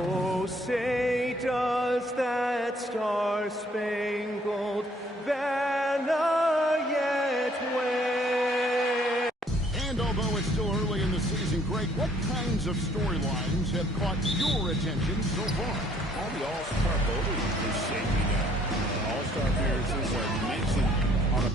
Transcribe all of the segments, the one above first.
Oh, say does that star-spangled banner yet wave? And although it's still early in the season, Greg, what kinds of storylines have caught your attention so far? All the All-Star voting is shaping up. All-Star appearances are mentioned on a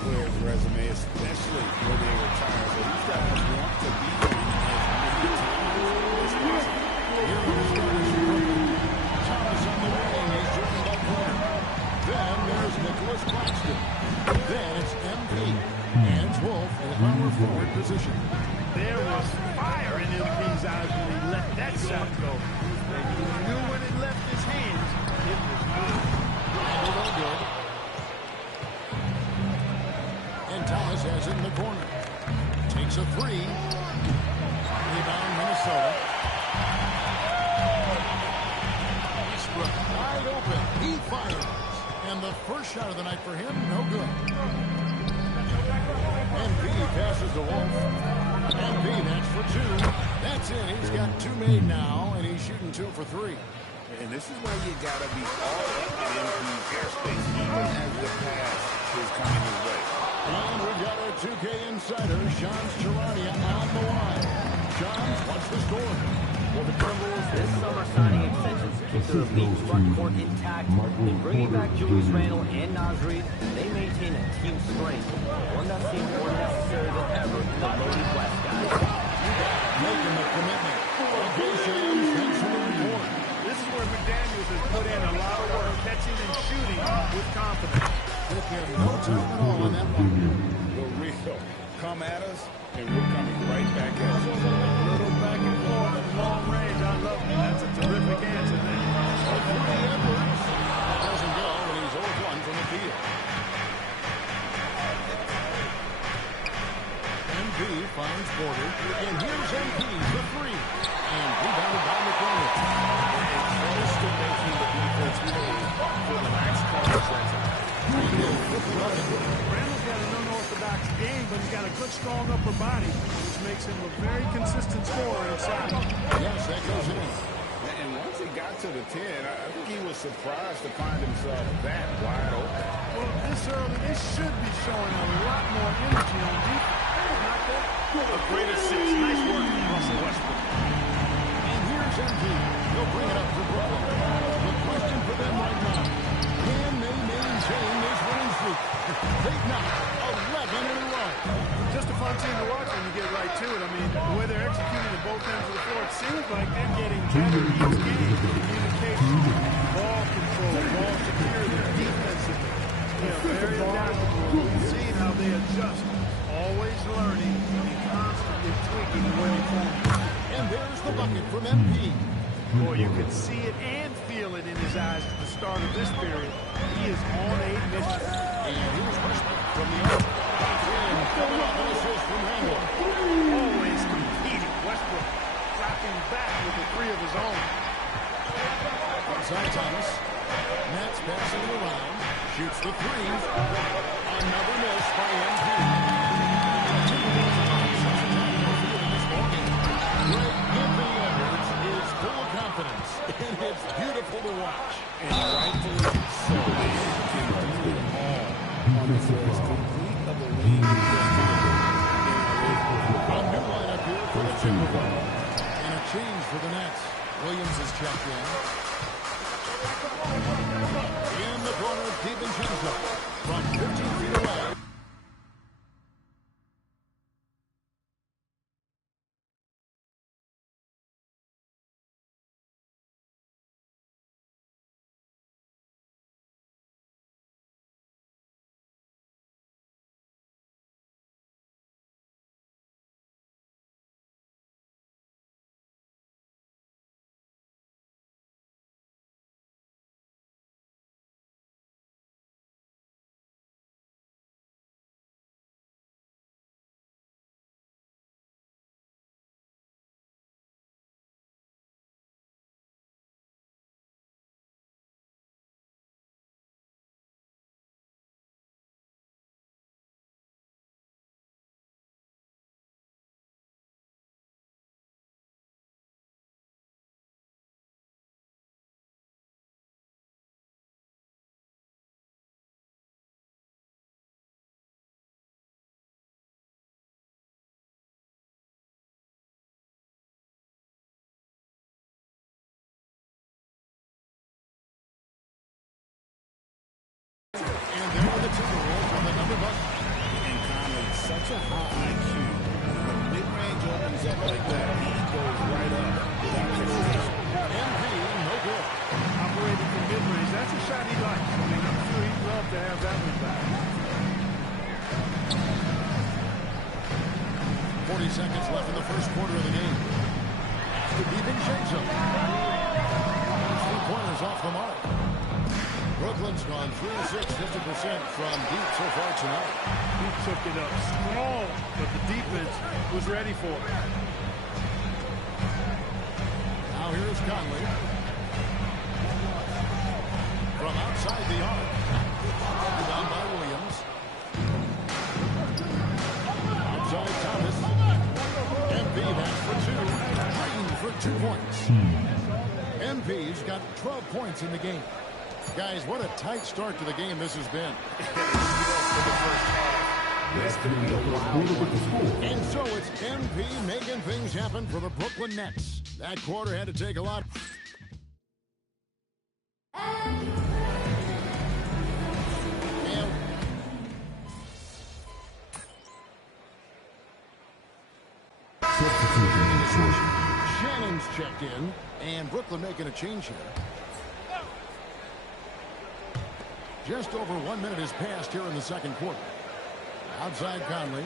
player's resume, especially when they retire. So these guys want to be in as many times as possible. Here are the starters from Brooklyn. Thomas on the wing. He's joined by Porter. Then there's Nicholas Claxton. Then it's MP. And Wolf in power forward position. There was fire in MP's eyes when he let that shot go. And he knew when it left his hands, it was good. Handled all good. And Thomas has it in the corner. Takes a three. Rebound Minnesota. Westbrook wide open. He fires. And the first shot of the night for him, no good. MP passes to Wolf. MP, that's for two. That's it. He's got two made now, and he's shooting 2 for 3. And this is why you got to be all up in MP's airspace, even as the pass is coming his way. And we've got our 2K insider, Shams Charania, on the line. Shams, what's the score? Well, the Timberwolves this summer signing extensions keep their elite front court intact. And bringing back Julius Randle and Naz Reid, they maintain a team strength, one that seems more necessary than ever in the loaded West, guys. Making the commitment. Okay, Shams, thanks for the report. This is where McDaniels has put in a lot of work, catching and shooting with confidence. Took him no time at all on that one. The real come at us, and we're coming right back at you. A little back and forth at long range. I love it. That's a terrific answer there. Edwards doesn't go, and he's 0-1 from the field. MP finds Porter, and here's MP for 3. And rebounded by McCormick. Close to making the defense pay for the max coverage. Randall's got an unorthodox game, but he's got a good, strong upper body, which makes him a very consistent scorer inside. Yes, that goes in. And once he got to the 10, I think he was surprised to find himself that wide open. Well, this early, they should be showing a lot more energy on defense. Not that. A great assist. Nice work from Russell Westbrook. And here's MP. He'll bring it up for Brooklyn. The question for them right now, can they maintain this winning streak? They've not 11 in a row. Just a fun team to watch when you get right to it. I mean, the way they're executing at both ends of the floor, it seems like they're getting better each game. Communication, ball control, ball security, defensively. Very adaptable. We've seen how they adjust. Always learning and constantly tweaking the way they play. And there's the bucket from MP. Boy, you could see it and feel it in his eyes at the start of this period. He is on a mission. And here's Westbrook from the arc. Coming off an assist from Randall. Always competing. Westbrook dropping back with the 3 of his own. Outside Thomas. Nets passing it around. Shoots the 3. Another miss by MP. Great Anthony Edwards is full of confidence, and it's beautiful to watch. And rightfully so. They can do it all on the first complete of the league. A new lineup here for the Timberwolves. And a change for the Nets. Williams is checked in. In the corner, DiVincenzo from 15 feet away. such a high IQ. When the mid-range opens up like that, he goes right up without hesitation. MP, no good. Operating from mid-range, that's a shot he likes. I mean, I'm sure he'd love to have that one back. 40 seconds left in the first quarter of the game. After DiVincenzo. 3-pointers off the mark. Brooklyn's gone 3 of 6, 50% from deep so far tonight. He took it up strong, but the defense was ready for it. Now here's Conley. From outside the arc. Down by Williams. Outside Thomas. MP, that's for 2. Green for 2 points. MP's got 12 points in the game. Guys, what a tight start to the game this has been. And so it's MP making things happen for the Brooklyn Nets. That quarter had to take a lot. Shannon's checked in, and Brooklyn making a change here. Just over 1 minute has passed here in the second quarter. Outside Conley.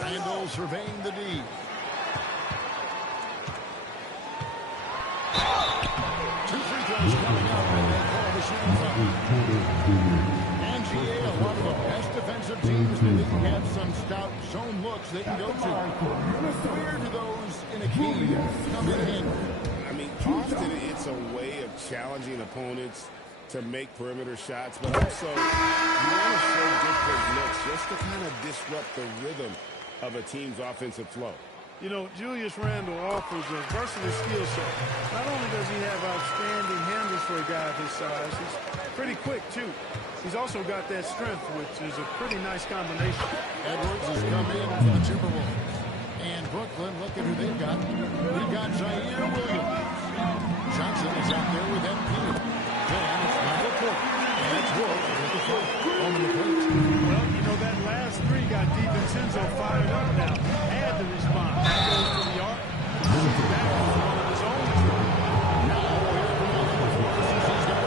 Randall surveying the D. Two free throws coming up, and they call the shooting foul. NGA, one of the best defensive teams in the league, have some stout zone looks they can go to. Where do those in a game come in handy? I mean, often it's a way of challenging opponents to make perimeter shots, but also you want to show different looks just to kind of disrupt the rhythm of a team's offensive flow. You know, Julius Randle offers a versatile skill set. Not only does he have outstanding handles for a guy of his size, he's pretty quick, too. He's also got that strength, which is a pretty nice combination. Edwards has come in for the Timberwolves. And Brooklyn, look at who they've got. We've got Zaire Williams. Johnson is out there with MP. Then it's Michael Porter. And it's Wolf with the front. On the plate. Well, you know, that last three got DiVincenzo fired up now. Had to respond. Goes to the arc. That was one of his own. Now, he's got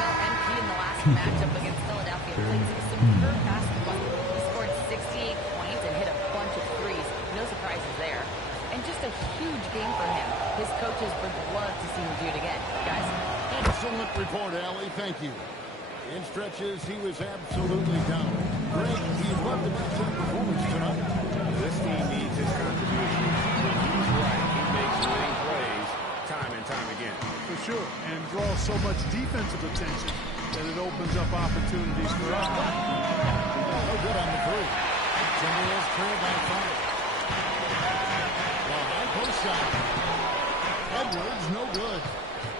Well, MP in the last matchup against Philadelphia played some superb basketball. He scored 68 points and hit a bunch of threes. No surprises there. And just a huge game for him. His coaches would love to see him do it again. Guys, excellent report, Allie. Thank you. In stretches, he was absolutely down. Greg, he loved the best performance tonight. This team needs his contribution. When he's right, he makes winning plays time and time again. For sure. And draws so much defensive attention that it opens up opportunities for us. No good on the three. Timberwolves trail by 5. The high post shot. Edwards, no good.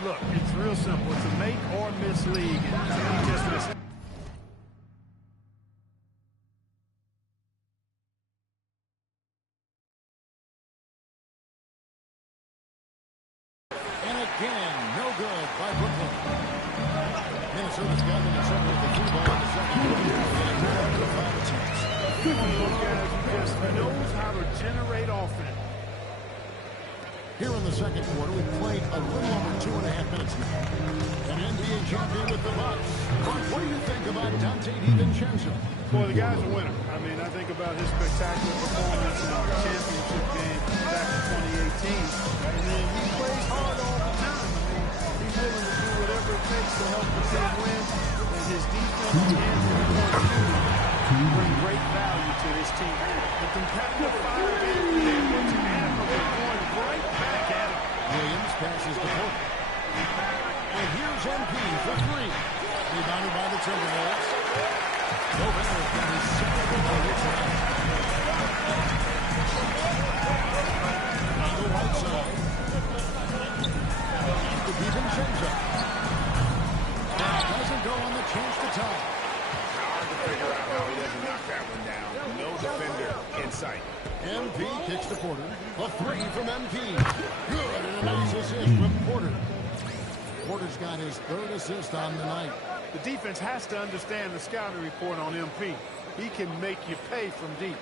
Look, it's real simple. It's a make or miss league. And he just missed. And again, no good by Brooklyn. Minnesota's got them in trouble with the three ball in the second quarter. One of those guys who just knows how to generate offense. Here in the second quarter, we've played a little over 2.5 minutes now. An NBA champion with the Bucks. Mark, what do you think about Dante DiVincenzo? Boy, the guy's a winner. I mean, I think about his spectacular performance in the championship game back in 2018. And then he plays hard all the time. I mean, he's willing to do whatever it takes to help the team win. And his defense and bring great value to his team. The competitive fire of Anthony Edwards and Admiral going right back at him. Williams passes to Porter. And here's MP for 3. Rebounded by the Timberwolves. Gobert got his second goal here tonight. On the right side. To DiVincenzo. That doesn't go on the chance to tie. Hard to figure out how he doesn't knock that one down. No defender in sight. MP kicks to Porter. A 3 from MP. Good, and a nice assist from Porter. Porter's got his 3rd assist on the night. The defense has to understand the scouting report on MP. He can make you pay from deep.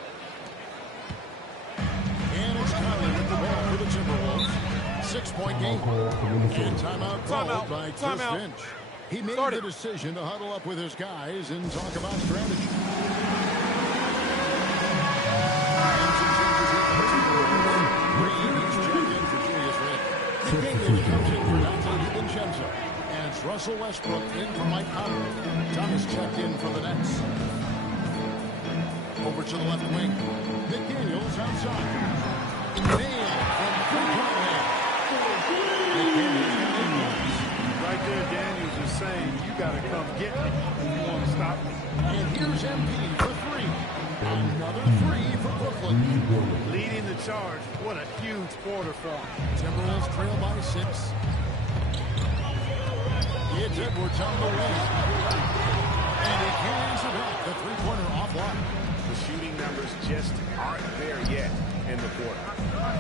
And it's Conley with the ball for the Timberwolves. 6-point game. And timeout called by Chris Finch. He made the decision to huddle up with his guys and talk about strategy. McDaniels comes in for Dante DiVincenzo. And it's Russell Westbrook in for Mike Conley. Thomas checked in for the Nets. Over to the left wing. McDaniels outside. Nailed from three-point land. McDaniels got inbounds. Right there, Daniels is saying, you got to come get me if you want to stop me. And here's MP for three. Another three for Brooklyn. Leading the charge. What a huge quarter for him. Timberwolves trail by 6. It's Edwards on the wing. And he carries it back. The three-pointer offline. The shooting numbers just aren't there yet in the quarter.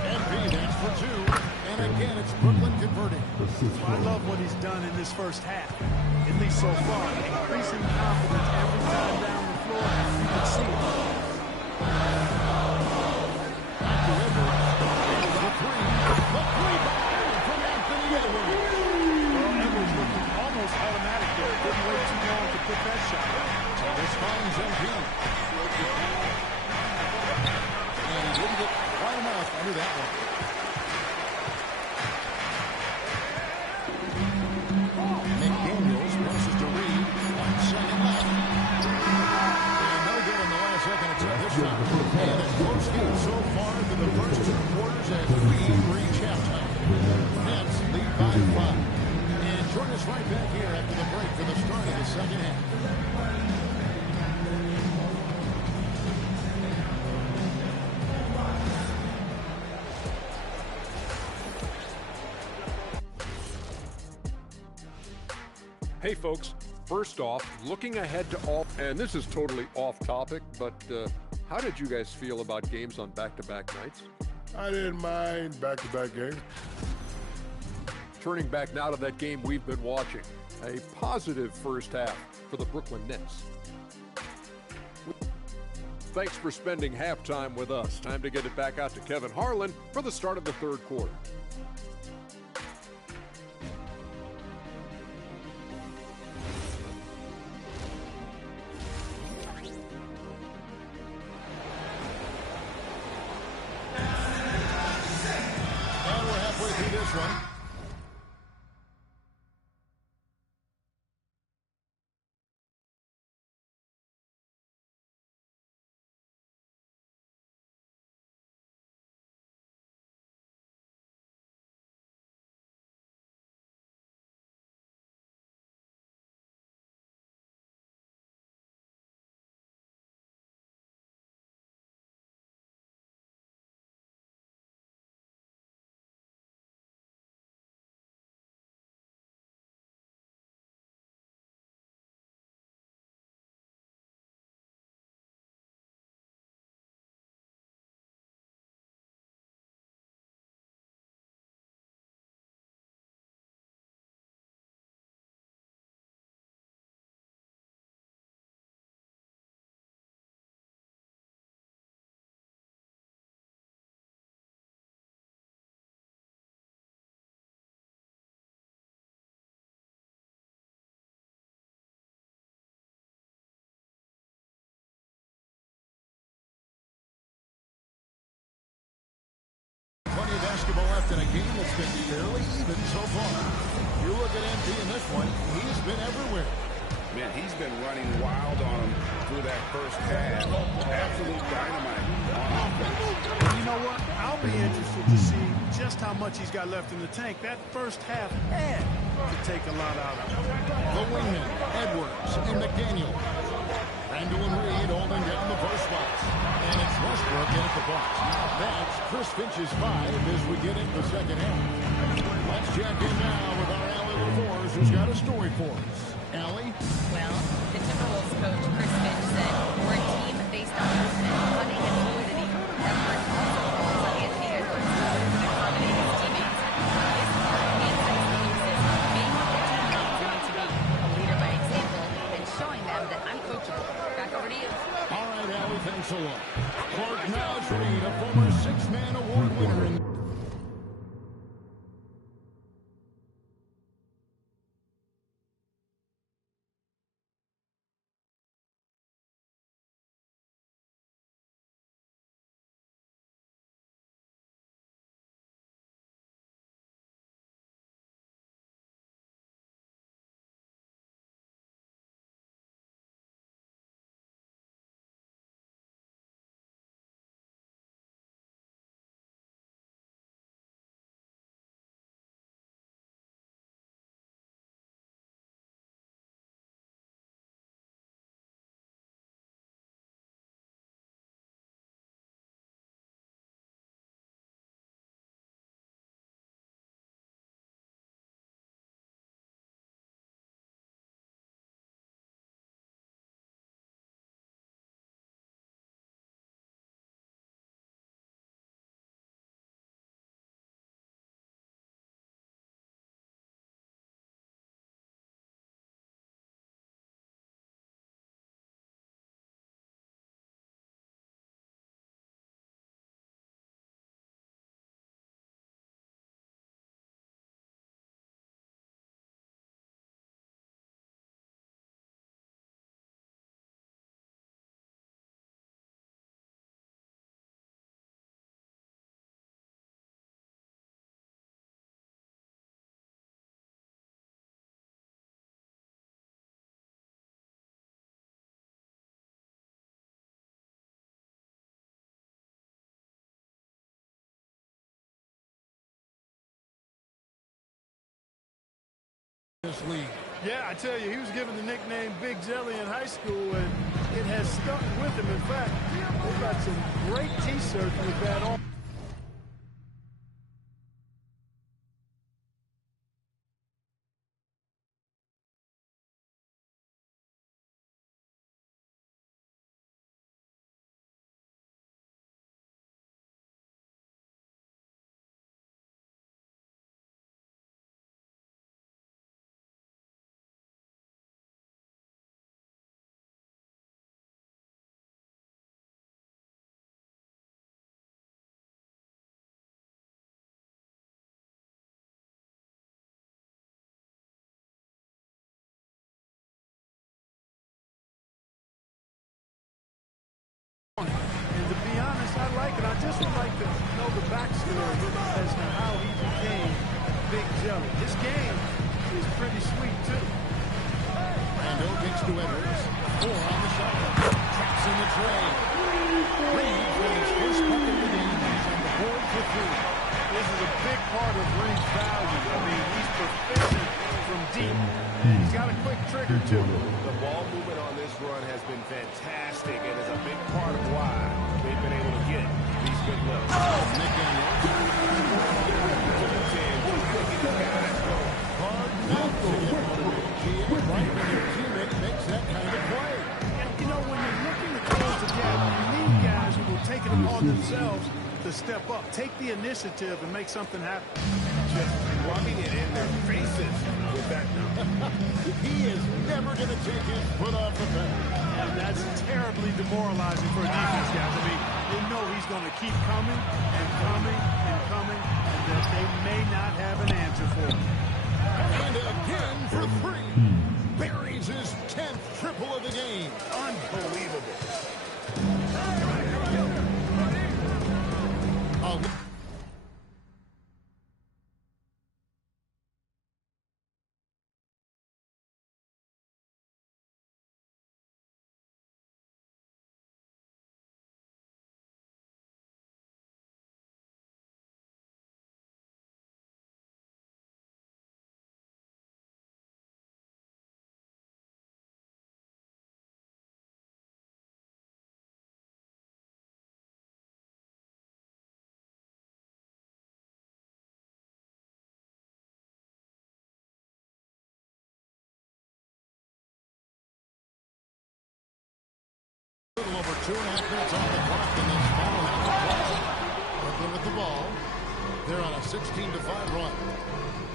MP, that's for 2. And again, it's Brooklyn converting. I love what he's done in this first half, at least so far. Increasing confidence every time down the floor. You can see it. Back to Edwards. There's the three. The three-ball from Anthony Edwards. Well, Edwards looking almost automatic there. Didn't wait too long to put that shot. This finds MP. And he didn't get quite enough under that one. McDaniels passes to Reed. 1 second left. And no good in the last second attempt this time. And a close game so far through the first 2 quarters as we reach halftime. Nets lead by 5. And join us right back here after the break for the start of the second half. Hey folks, first off, looking ahead to and this is totally off topic, but how did you guys feel about games on back-to-back nights? I didn't mind back-to-back games. Turning back now to that game we've been watching, a positive first half for the Brooklyn Nets. Thanks for spending halftime with us. Time to get it back out to Kevin Harlan for the start of the third quarter. This one. Basketball left in a game that's been fairly even so far. You look at MP in this one, he's been everywhere. Man, he's been running wild on him through that first half. Absolute dynamite on offense. And you know what? I'll be interested to see just how much he's got left in the tank. That first half had to take a lot out of him. The wingman, Edwards and McDaniel. Randall and Reed holding down the post spots. And it's Westbrook in at the box. That's Chris Finch's 5 as we get into the second half. Let's check in now with our Allie LaForce, who's got a story for us. Allie? Well, the Timberwolves coach Chris Finch said, we're a team based on movement, cunning, and fluidity. Effort also falls on Anthony Edwards to accommodate his teammates. His part, anti-excuses, being what the team needs to be a leader by example Clark Nasri, a former six-man award winner. This league. Yeah, I tell you, he was given the nickname Big Jelly in high school, and it has stuck with him. In fact, they've got some great T-shirts with that on. And to be honest, I like it. I just would like to know the backstory as to how he became Big Jelly. This game is pretty sweet, too. Brando kicks to Edwards. 4 on the shot clock. Traps in the tray. Reeves with his first bucket of the game. He's on the board for 3. This is a big part of Reeves' value. I mean, he's proficient from deep. He's got a quick trigger, too. The ball movement on this run has been fantastic and is a big part of why they've been able to get these good looks. Nick Daniels. Hard not to hit one of them. He is right when your teammate makes that kind of play. And, you know, when you're looking to close the gap, you need guys who will take it upon themselves to step up, take the initiative, and make something happen. Just rubbing it in their faces with that. He is never going to take his foot off the pedal. And that's terribly demoralizing for a defense, guys. I mean, they know he's going to keep coming and coming and coming, and that they may not have an answer for him. And again for 3. Buries his 10th triple of the game. Unbelievable. A little over 2.5 minutes on the clock in this final half of play. Brooklyn with the ball. They're on a 16-5 run.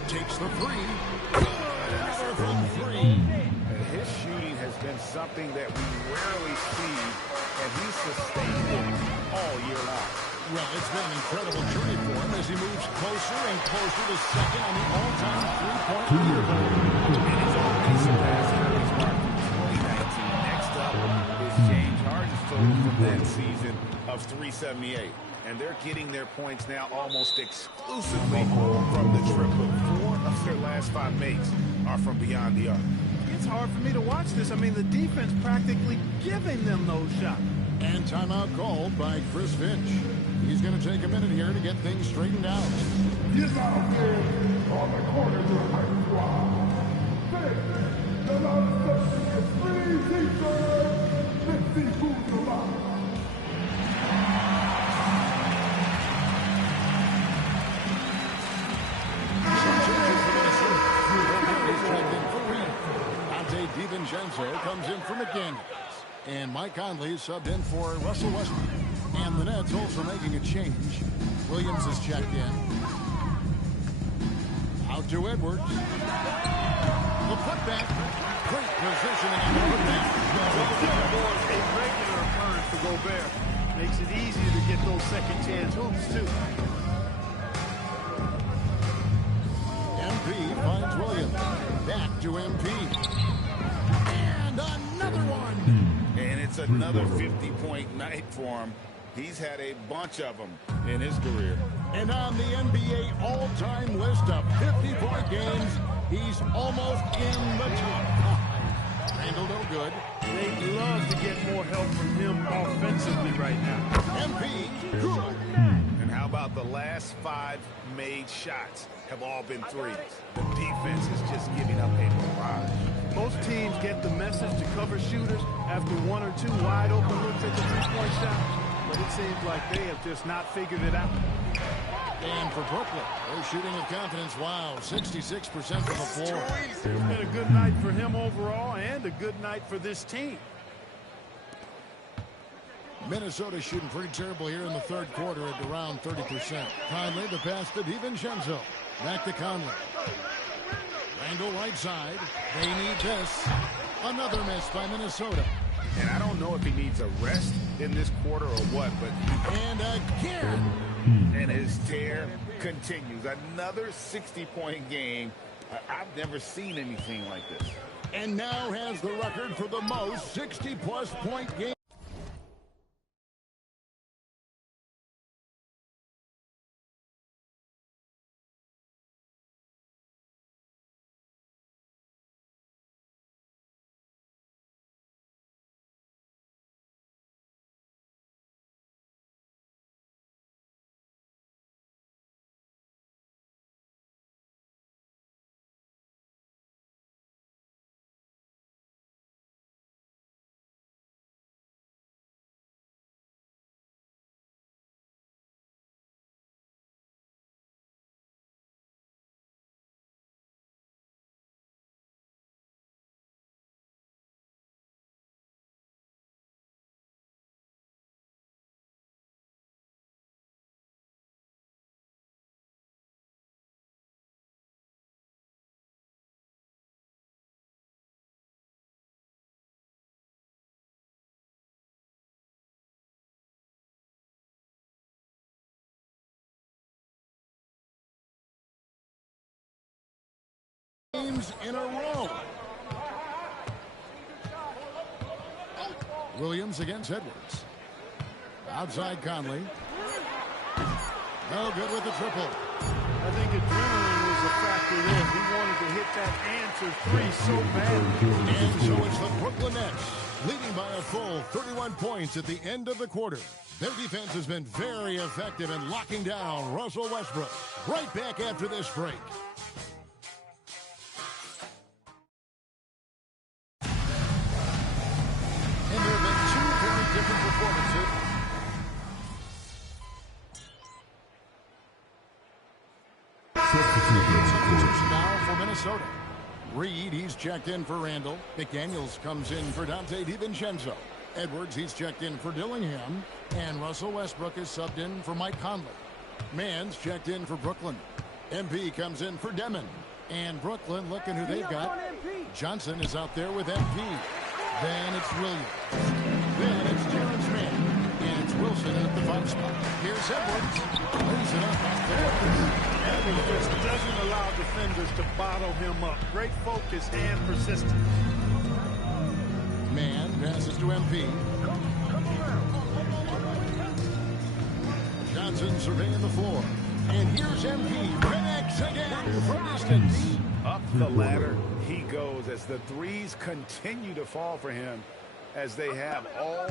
Takes the 3. Another from 3. And his shooting has been something that we rarely see, and he's sustained it Well, it's been an incredible journey for him as he moves closer and closer to second on the all-time three-point leaderboard. And he's already surpassed Curry's mark from 2019. Next up is James Harden's total from that season of 378. And they're getting their points now almost exclusively from the triple. 4 of their last 5 makes are from beyond the arc. It's hard for me to watch this. I mean, the defense practically giving them those shots. And timeout called by Chris Finch. He's going to take a minute here to get things straightened out. He's out there on the corner to the right squad. The last section is 3 defense. Let's see who's alive. Dante DiVincenzo comes in for McDaniels. And Mike Conley subbed in for Russell Westbrook. And the Nets also making a change. Williams is checked in. Out to Edwards. The putback. Great positioning on the putback. Was a regular occurrence for Gobert. Makes it easier to get those second chance hoops, too. MP finds Williams. Back to MP. And another one. And it's another 50-point night for him. He's had a bunch of them in his career. And on the NBA all-time list of 50-point games, he's almost in the top 5. Randall no good. They'd love to get more help from him offensively right now. MP good. And how about the last 5 made shots have all been threes? The defense is just giving up a barrage. Most teams get the message to cover shooters after 1 or 2 wide open looks at the three-point shot, but it seems like they have just not figured it out. And for Brooklyn, they're shooting with confidence. Wow, 66% from the floor. It's been a good night for him overall and a good night for this team. Minnesota shooting pretty terrible here in the third quarter at around 30%. Conley, the pass to DiVincenzo. Back to Conley. Randall right side. They need this. Another miss by Minnesota. And I don't know if he needs a rest in this quarter or what, but... And again. And his tear continues. Another 60-point game. I've never seen anything like this. And now has the record for the most 60-plus point game. Games in a row. Williams against Edwards. Outside Conley. No good with the triple. I think adrenaline was a factor there. He wanted to hit that answer 3 so bad. And so it's the Brooklyn Nets leading by a full 31 points at the end of the quarter. Their defense has been very effective in locking down Russell Westbrook. Right back after this break. And there have been 2 very different performances. Substitutes now for Minnesota. Reed, he's checked in for Randall. McDaniels comes in for Dante DiVincenzo. Edwards, he's checked in for Dillingham. And Russell Westbrook is subbed in for Mike Conley. Mann's checked in for Brooklyn. MP comes in for Demon. And Brooklyn, looking who they've got. Johnson is out there with MP. Then it's Williams. Then it's Terrence Mann. And it's Wilson at the 5 spot. Here's Gus Edwards brings it up off the line. Edwards just doesn't allow defenders to bottle him up. Great focus and persistence. Man passes to MP. Johnson surveying the floor. And here's MP. Connects again from distance. Up the ladder he goes as the threes continue to fall for him as they have all.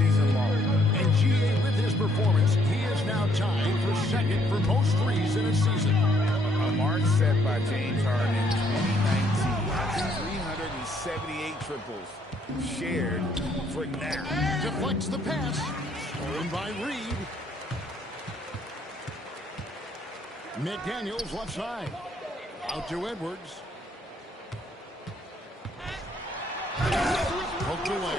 And G.A. with his performance, he is now tied for second for most threes in a season. A mark set by James Harden in 2019. 378 triples shared for now. Deflects the pass. Stolen by Reed. McDaniels left side. Out to Edwards. Poked away.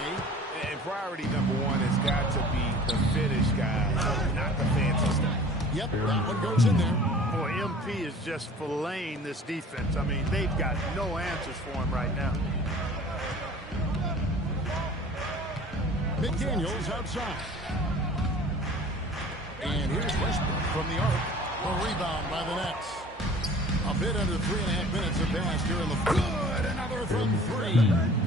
And priority number one has got to be the finish, guys, not the fancy stuff. Yep, that one goes in there. Boy, MP is just filleting this defense. I mean, they've got no answers for him right now. McDaniels outside. And here's Westbrook from the arc. A rebound by the Nets. A bit under 3.5 minutes have passed here in the good. Another from three.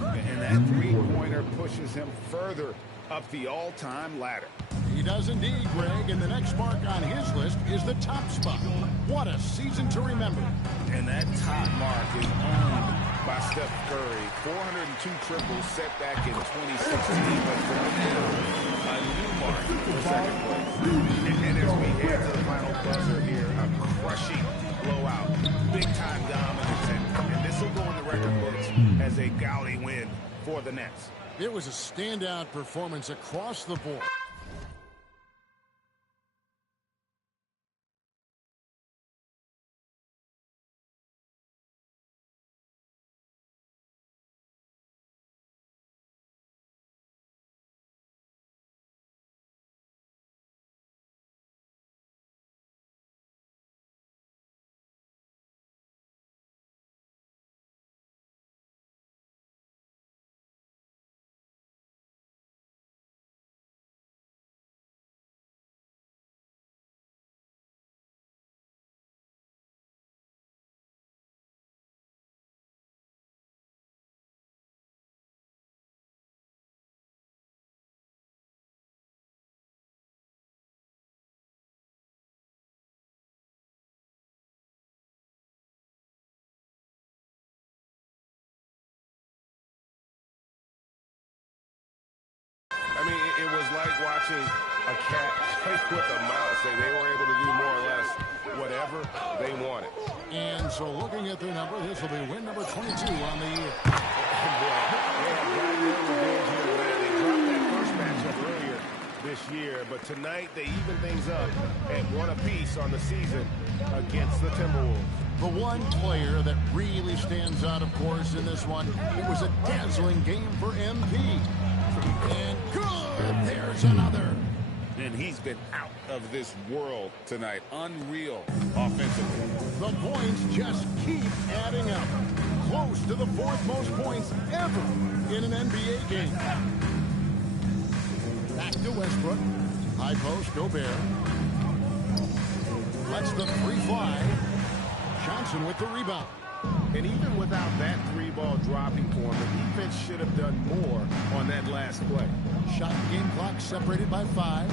And that three-pointer pushes him further up the all-time ladder. He does indeed, Greg. And the next mark on his list is the top spot. What a season to remember. And that top mark is owned by Steph Curry. 402 triples set back in 2016. But for now, a new mark for second place. And as we head to the final buzzer here, a crushing blowout. Big-time dominance. And this will go in the record books as a gaudy win for the Nets. It was a standout performance across the board. I mean, it was like watching a cat play with a mouse. They were able to do more or less whatever they wanted. And so looking at their number, this will be win number 22 on the year. Boy, they have gotten their tonight, they even things up at 1 apiece on the season against the Timberwolves. The one player that really stands out, of course, in this one, it was a dazzling game for MP. And good, there's another. And he's been out of this world tonight. Unreal offensively. The points just keep adding up. Close to the 4th most points ever in an NBA game. Back to Westbrook. High post, Gobert. Lets the 3 fly. Johnson with the rebound. And even without that 3-ball dropping for him, the defense should have done more on that last play. Shot game clock separated by 5.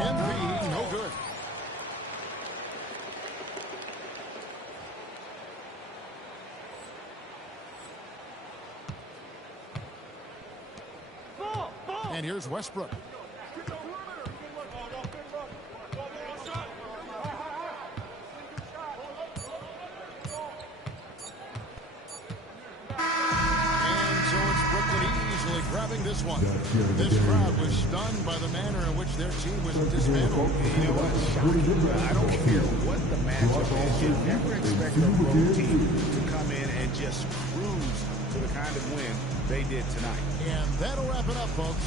MP, no good. And here's Westbrook. Grabbing this one. This crowd was stunned by the manner in which their team was dismantled. You know what? I don't care what the matchup is. You never expect a road team to come in and just cruise to the kind of win they did tonight. And that'll wrap it up, folks.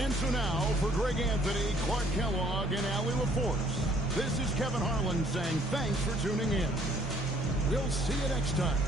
And so now, for Greg Anthony, Clark Kellogg, and Allie LaForce, this is Kevin Harlan saying thanks for tuning in. We'll see you next time.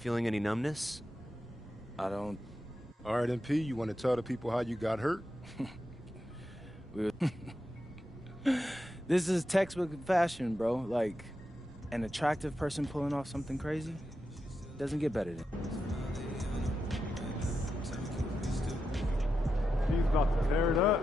Feeling any numbness? I don't. All right, MP, you want to tell the people how you got hurt? This is textbook fashion, bro. Like, an attractive person pulling off something crazy doesn't get better than this. He's about to tear it up.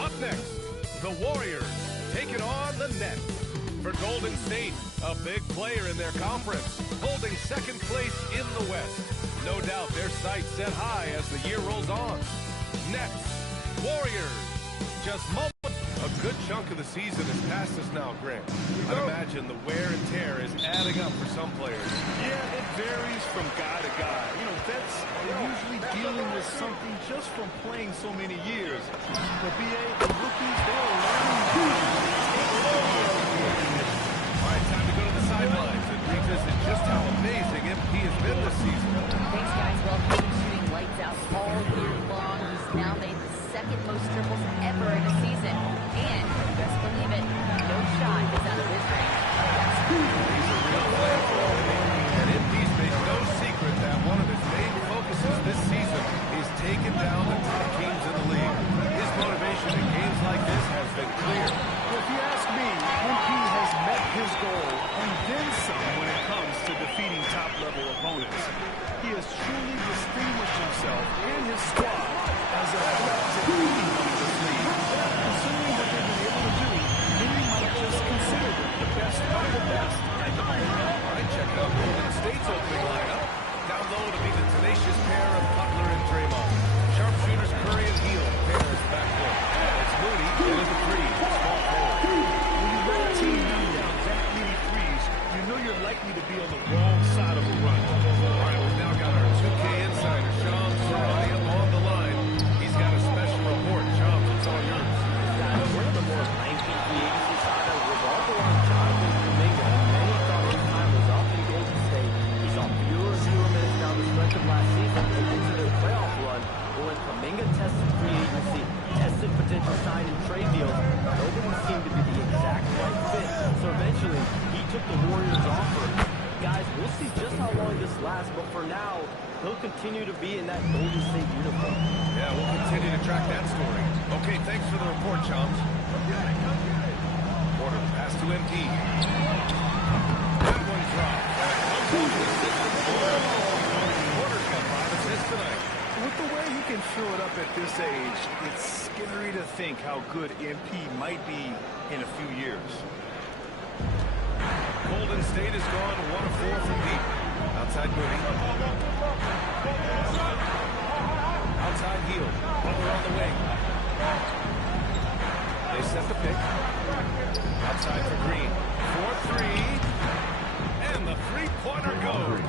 Up next, the Warriors taking on the Nets. For Golden State, a big player in their conference, holding second place in the West. No doubt their sights set high as the year rolls on. Nets, Warriors, just moments. A good chunk of the season is past us now, Grant. I'd imagine the wear and tear is adding up for some players. Yeah, it varies from guy to guy. You know, vets are usually dealing with something just from playing so many years. But BA, the rookies, they're learning. All right, time to go to the sidelines and revisit just how amazing MP has been this season. Thanks, guys. Well, he's been shooting lights out all year long. He's now made the second most triples ever in a season. And, best believe it, no shot is out of his range. And MP's made no secret that one of his main focuses this season is taking down the top teams in the league. His motivation signing trade deals, nobody seemed to be the exact right fit. So eventually, he took the Warriors' offer. Guys, we'll see just how long this lasts, but for now, he'll continue to be in that Golden State uniform. Yeah, we'll continue to track that story. Okay, thanks for the report, chums. Porter pass to MP. That one dropped. Porter's got 5 assists tonight. With the way he can show it up at this age, it's scary to think how good MP might be in a few years. Golden State has gone 1 of 4 from deep. Outside Moody. Outside Hield. Butler on the wing. They set the pick. Outside for Green. 4-3. And the three-pointer goes.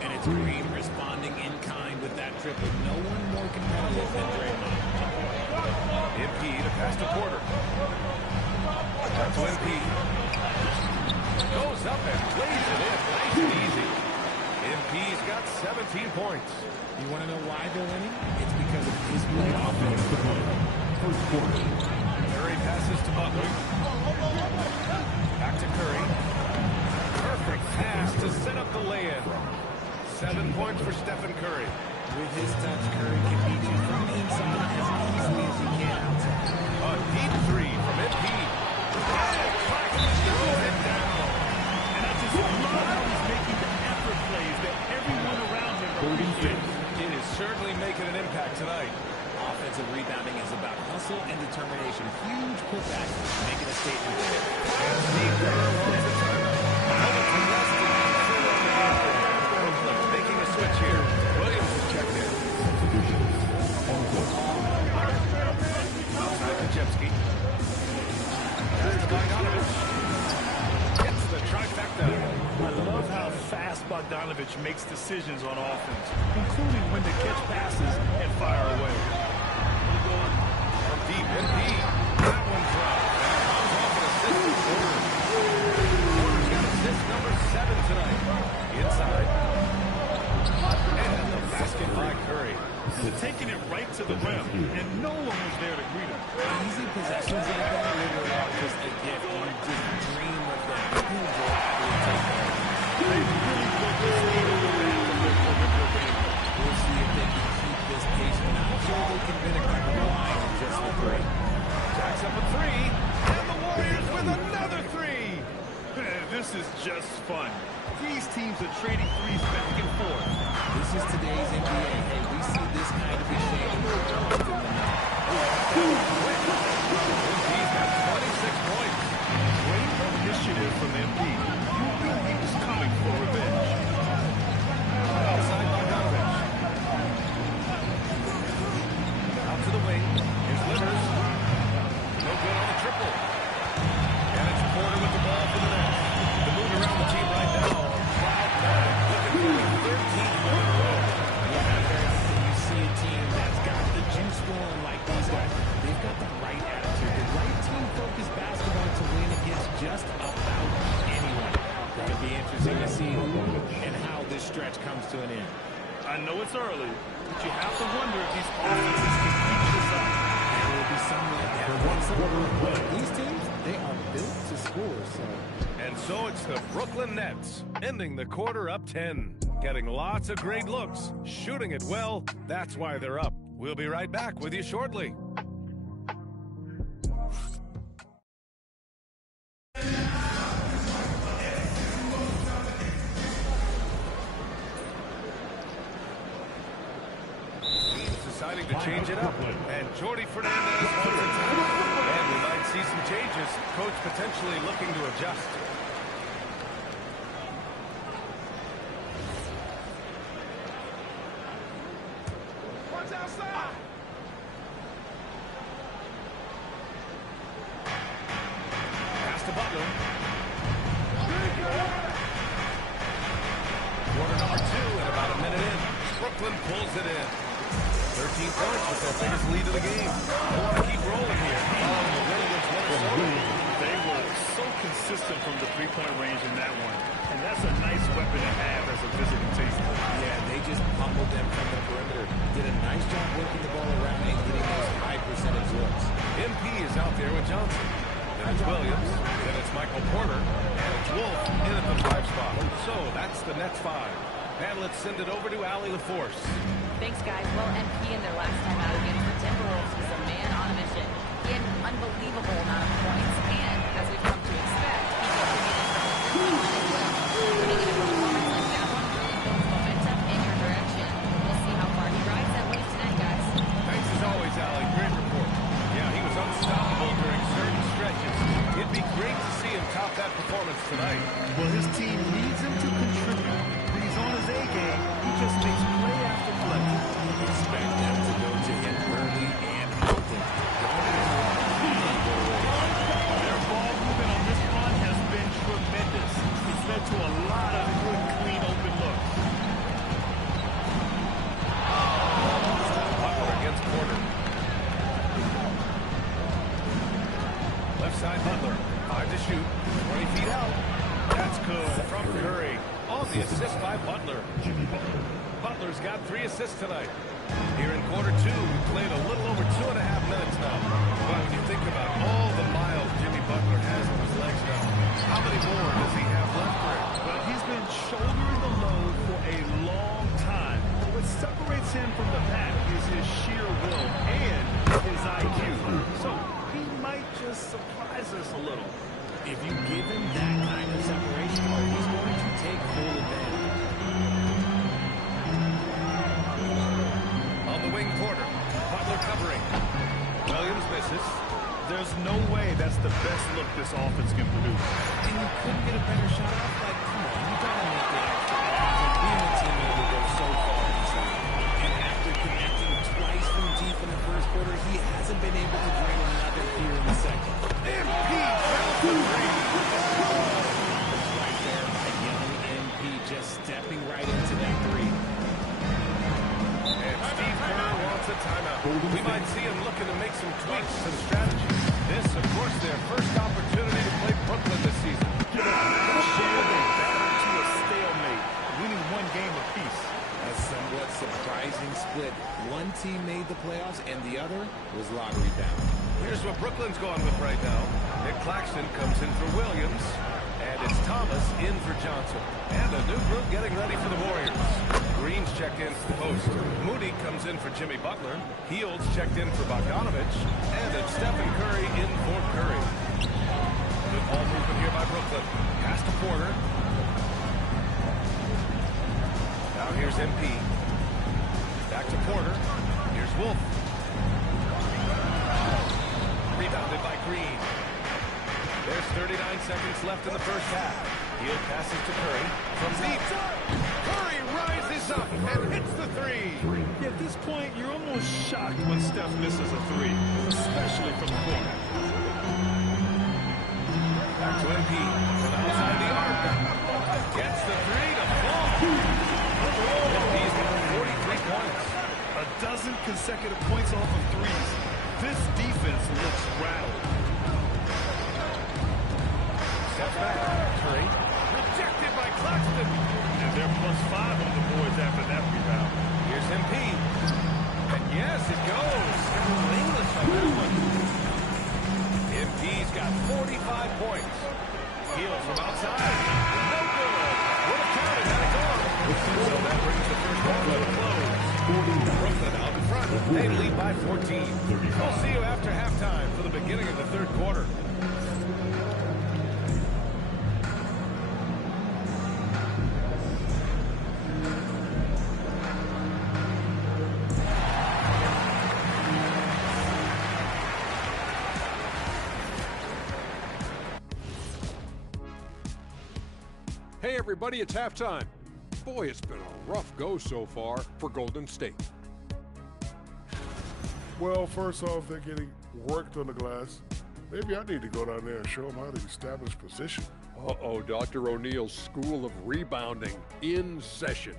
And it's Green responding in kind with that triple. No one more competitive than Draymond. MP to pass to Porter. That's MP. Goes up and plays it in. Nice and easy. MP's got 17 points. You want to know why they're winning? It's because of his play offense. First quarter. Curry passes to Butler. Back to Curry. Perfect pass to set up the lay-in. 7 points for Stephen Curry. With his touch, Curry can beat you from the inside as easily as he can outside. A deep 3 from MP. Throws it down. And I just love how he's making the effort plays that everyone around him appreciates. It is certainly making an impact tonight. Offensive rebounding is about hustle and determination. Huge putback, making a statement there. And Steve Kerr runs the timeout. Brooklyn making a switch here. Williams is checked in. Outside Krzyzewski. There's Bogdanovich. Gets the trifecta. I love how fast Bogdanovich makes decisions on offense, including when to catch passes and fire away. From deep, MP. That one dropped. And comes off an assist from Porter. Porter's got assist number 7 tonight. Inside. And the basket by Curry. Taking it right to the rim, and no one was there to greet him. Easy possessions like that literally are just a gift. You just dream of them. He'll gladly take care of them. They really put this lead on the back of their game. We'll see if they can keep this pace. Not sure they can win a couple of lines in just the 3. Jacks up a 3. And the Warriors with another 3. This is just fun. These teams are trading threes back and forth. This is today's NBA. Hey, we see this kind of exchange more often than not. MP's got 26 points. Great initiative from MP. You knew he was coming for revenge. Outside Bogdanovich. Out to the wing. Here's Livers. No good on the triple. And it's Porter with the ball for the Nets. The mood around the team right now. Looking for a 13th win in a row. You see a team that's got the juice flowing like these guys. They've got the right attitude, the right team-focused basketball to win against just about anyone. It'll be interesting to see and how this stretch comes to an end. I know it's early, but you have to wonder if these offenses can keep this up. There will be some like that once in a while. These teams, they are built to score, so... And so it's the Brooklyn Nets, ending the quarter up 10. Getting lots of great looks, shooting it well, that's why they're up. We'll be right back with you shortly. Teams deciding to change it up, and Jordi Fernandez wants it down. And we might see some changes. Coach potentially looking to adjust. Outside. Pass to Butler. Quarter number 2 and about a minute in. Brooklyn pulls it in. 13 points with their biggest lead of the game. They want to keep rolling here. The win against Minnesota. They were so consistent from the three-point range in that one. And that's a nice weapon to have as a visiting team. Yeah, they just pummeled them from the perimeter. Did a nice job working the ball around and getting those high percentage looks. MP out there with Johnson. Then it's Williams. Then it's Michael Porter. And it's Wolf in at the 5 spot. So that's the Nets 5. And let's send it over to Allie LaForce. Thanks, guys. Well, MP in their last time out against the Timberwolves was a man on a mission. He had an unbelievable amount of points, and as we've come to expect, he kept bringing it from the front line as well. Winning in a performance like that one really builds momentum in your direction. We'll see how far he rides that wave tonight, guys. Thanks as always, Allie. Great report. Yeah, he was unstoppable during certain stretches. It'd be great to see him top that performance tonight. Well, his team needs him to contribute. When he's on his A game, he just makes play after play. Expect them to go to him early and often. Their ball movement on this run has been tremendous. It's led to a lot of good, clean, open looks. Butler against Porter. Left side Butler. 5 to shoot. 20 feet out. That's good from Curry. On the assist by Butler. Butler's got 3 assists tonight. Here in quarter 2, we played a little over 2.5 minutes now. But when you think about all the miles Jimmy Butler has on his legs now, how many more does he have left for him? Well, he's been shouldering the load for a long time. What separates him from the pack is his sheer will and his IQ. So he might just surprise us a little. If you give him that kind of separation, he's going to take full advantage. On the wing, Porter. Butler covering. Williams misses. There's no way that's the best look this offense can produce. And you couldn't get a better shot off? Like, come on, you gotta make the extra effort. Being a teammate will go so far in this league. And after connecting twice from deep in the first quarter, he hasn't been able to drain another here in the second. MP found the three. Right there by young MP, just stepping right into that 3. And Steve Kerr wants a timeout. We might see him looking to make some tweaks to the strategy. This, of course, their first opportunity to play Brooklyn this season. Last year, they battled to a stalemate, winning 1 game apiece. A somewhat surprising split. One team made the playoffs and the other was lottery bound. Here's what Brooklyn's going with right now. Nick Claxton comes in for Williams. And it's Thomas in for Johnson. And a new group getting ready for the Warriors. Green's checked in for the post. Moody comes in for Jimmy Butler. Heald's checked in for Bogdanovich. And it's Stephen Curry in for Curry. Good ball movement here by Brooklyn. Pass to Porter. Now here's MP. Back to Porter. Here's Wolf. Rebounded by Green. There's 39 seconds left in the first half. Hield passes to Curry. From deep. Curry rises up and hits the 3. Yeah, at this point, you're almost shocked when Steph misses a 3, especially from the corner. Back to MP. From outside the arc. Gets the 3 to fall. MP's got 43 points. A dozen consecutive points off of 3s. This defense looks rattled. Steps back. Curry. Rejected by Claxton. And they're +5 on the boards after that rebound. Here's MP. And yes, it goes. English on that one. MP's got 45 points. Hield from outside. No good. Would have counted had it gone. So that brings the first half to a close. Brooklyn out in front. They lead by 14. We'll see you after halftime for the beginning of the third quarter. Hey everybody, it's halftime. Boy, it's been a rough go so far for Golden State. Well, first off, they're getting worked on the glass. Maybe I need to go down there and show them how to establish position. Uh-oh, Dr. O'Neill's School of Rebounding in session.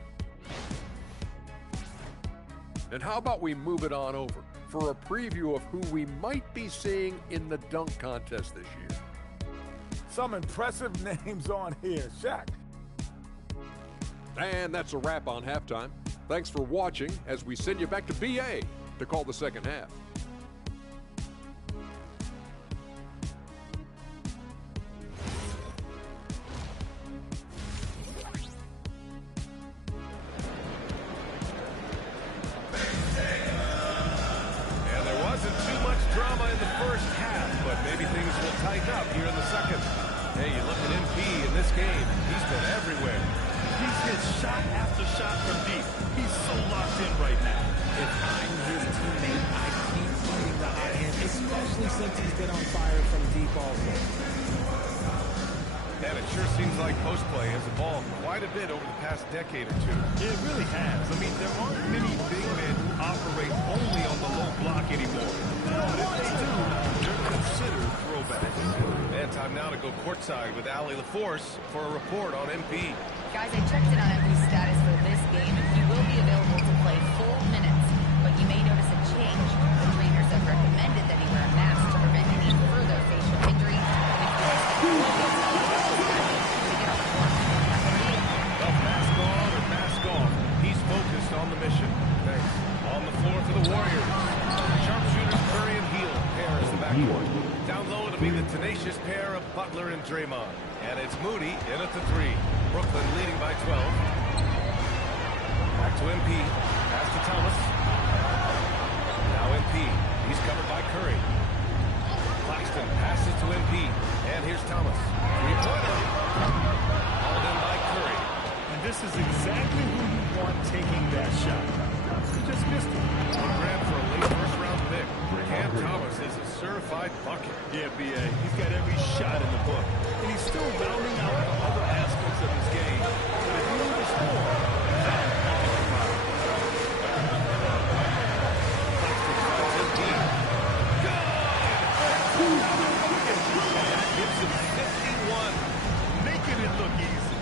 And how about we move it on over for a preview of who we might be seeing in the dunk contest this year. Some impressive names on here. Shaq. And that's a wrap on halftime. Thanks for watching as we send you back to BA to call the second half. first half, but maybe things will tighten up here in the second. Hey, you look at MP in this game, he's been everywhere. He's hit shot after shot from deep. He's so locked in right now. If I'm his teammate, I keep fighting the hot hand, especially since he's been on fire from deep also. And it sure seems like post play has evolved quite a bit over the past decade or two. It really has. I mean, there aren't many big men who operate only on the low block anymore. But if they do, they're considered throwbacks. And time now to go courtside with Allie LaForce for a report on MP. Guys, I checked in on MP's status for this game, and he will be available to play full minutes. But you may notice a change. The trainers have recommended that he wear a mask to prevent any further facial injury. Well, mask on or mask off, he's focused on the mission. Thanks. On the floor for the Warriors. Sharpshooters Curry and Hield pairs the backcourt. Down low it'll be the tenacious pair of Butler and Draymond. And it's Moody in at the three. Brooklyn leading by 12. Back to MP. Pass to Thomas. Now MP. He's covered by Curry. Claxton passes to MP. And here's Thomas. Three-pointer. Hauled in by Curry. And this is exactly who you want taking that shot. He just missed it. Grab for a late first-round pick. Cam Thomas is a certified bucket. Yeah, B.A. He's got every shot in the book. And he's still rounding out the other aspects of his game. But if you need to score, that's gives him 51. Making it look easy.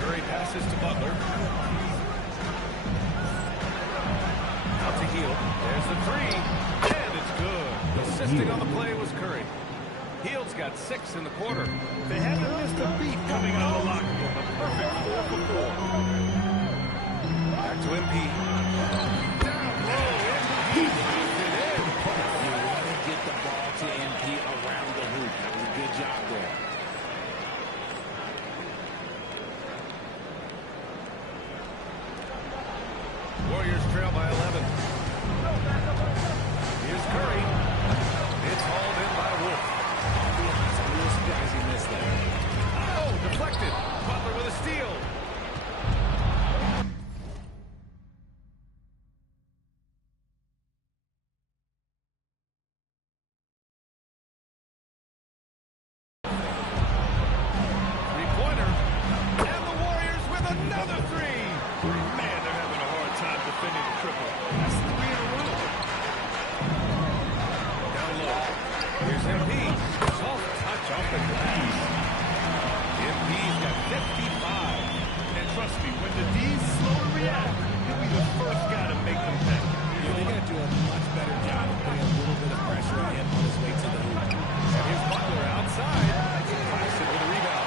Curry passes to Butler. Out to Hield. There's the three. And it's good. Assisting on the play was Curry. Hield's got 6 in the quarter. They haven't missed a beat coming out of the locker room. A perfect 4 for 4. Back to MP. Down low. MP puts it in. You want to get the ball to MP around the hoop. That was a good job there. Warriors trail by 11. Here's Curry. It's hauled in by Wolf. I'll be honest, I'm a little surprised he missed that. Oh, deflected. Butler with a steal. Three-pointer. And the Warriors with another three. Man, they're having a hard time defending the triple. That's 3 in a row. Down low. Here's MP. Soft touch off the glass. MP's got 55. And trust me, when the D's slow to react, he'll be the first guy to make them pay. Yeah, they got to do a much better job of putting a little bit of pressure on him on his way to the hoop. And here's Butler outside. Claxton with a rebound.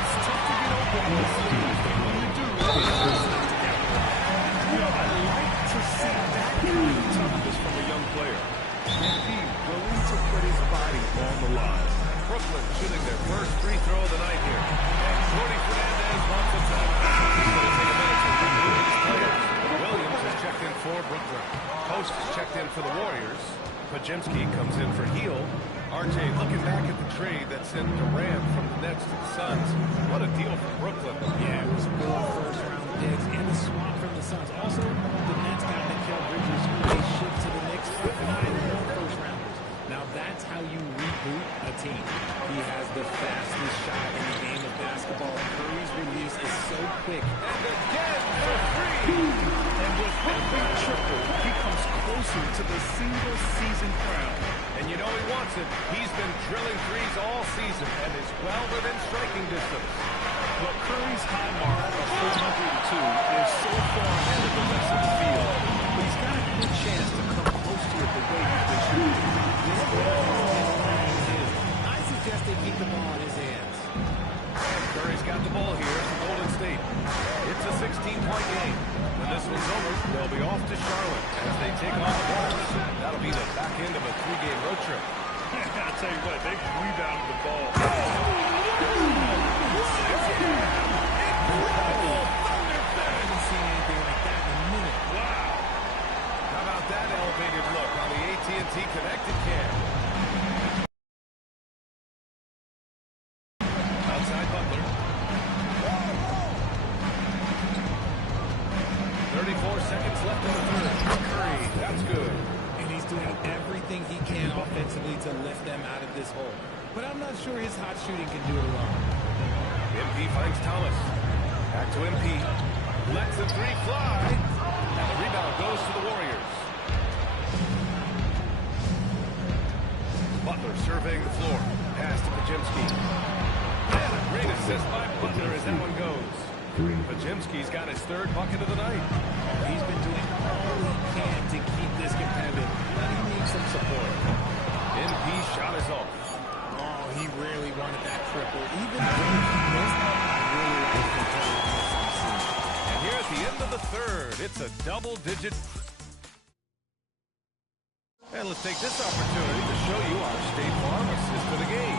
It's tough to get open in this league, but when you do, you know, I like to see that kind of toughness from a young player. And be willing to put his body on the line. Brooklyn shooting their first free throw of the night here. And Jordy Fernandez wants a timeout. He's going to take a minute to review his players. Williams has checked in for Brooklyn. Post has checked in for the Warriors. Pajemski comes in for Hield. RJ, looking back at the trade that sent Durant from the Nets to the Suns, what a deal for Brooklyn. Yeah, it was 4 first-round picks and a swap from the Suns. Also, the Nets got Mikal Bridges, who they shipped to the Knicks for 9 more first-rounders. Now, that's how you reboot a team. He has the fastest shot in the game of basketball. Curry's release is so quick. And again for three. And with every triple, he comes closer to the single-season crown. And you know he wants it. He's been drilling threes all season and is well within striking distance. But Curry's high mark of 402 is so far ahead of the rest of the field. But he's got a good chance to come close to it the way he's been shooting. This ball is his. I suggest they keep the ball in his hands. Curry's got the ball here for Golden State. It's a 16-point game. When this one's over, they'll be off to Charlotte as they take on the Bulls. That'll be the back end of a 3-game road trip. I'll tell you what, they rebounded the ball. Haven't seen anything like that in a minute. Wow. How about that elevated look on the AT&T TNT connected cam. Outside Butler. 34 seconds left in the third. Curry, that's good. And he's doing everything he can offensively to lift them out of this hole. But I'm not sure his hot shooting can do it alone. MP finds Thomas. Back to MP. Lets the three fly. And the rebound goes to the Warriors. Butler surveying the floor. Pass to Podziemski. And a great assist by Butler as that one goes. Podziemski's got his third bucket of the night. He's been doing all he can to keep this competitive, but he needs some support. MP shot is off. Oh, he really wanted that triple. Even though he missed, I really like the competitiveness I'm seeing. And here at the end of the third, it's a double-digit. And let's take this opportunity to show you our State Farm assist for the game.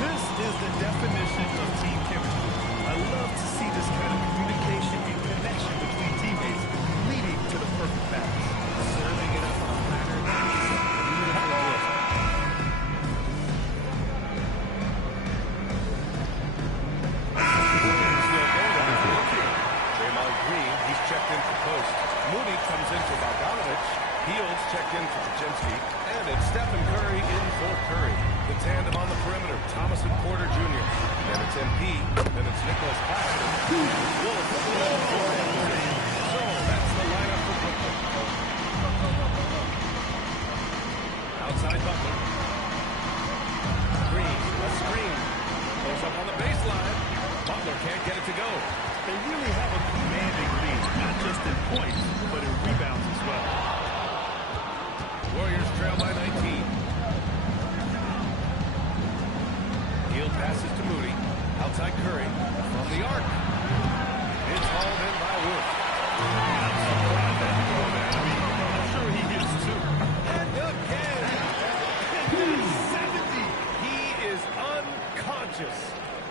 This is the definition of team chemistry. I love to see this kind of communication and connection between teammates leading to the perfect pass. Serving it up on a platter is a beautiful gift. Draymond Green, he's checked in for Post. Moody comes in for Bogdanovich. Fields checked in for Podziemski. And it's Stephen Curry in for Curry. The tandem on the perimeter, Thomas and Porter Jr. Then it's MP. Then it's Nicholas Claxton. Wolf. So that's the lineup for Brooklyn. Outside Butler. Green, a screen. Goes up on the baseline. Butler can't get it to go. They really have a commanding lead, not just in points, but in rebounds as well. Warriors trail by 19. Hield passes to Moody. Outside Curry. From the arc. It's hauled in by Wolf. I'm surprised that he goes there. I mean, I'm sure he hits two. And again. 70. He is unconscious.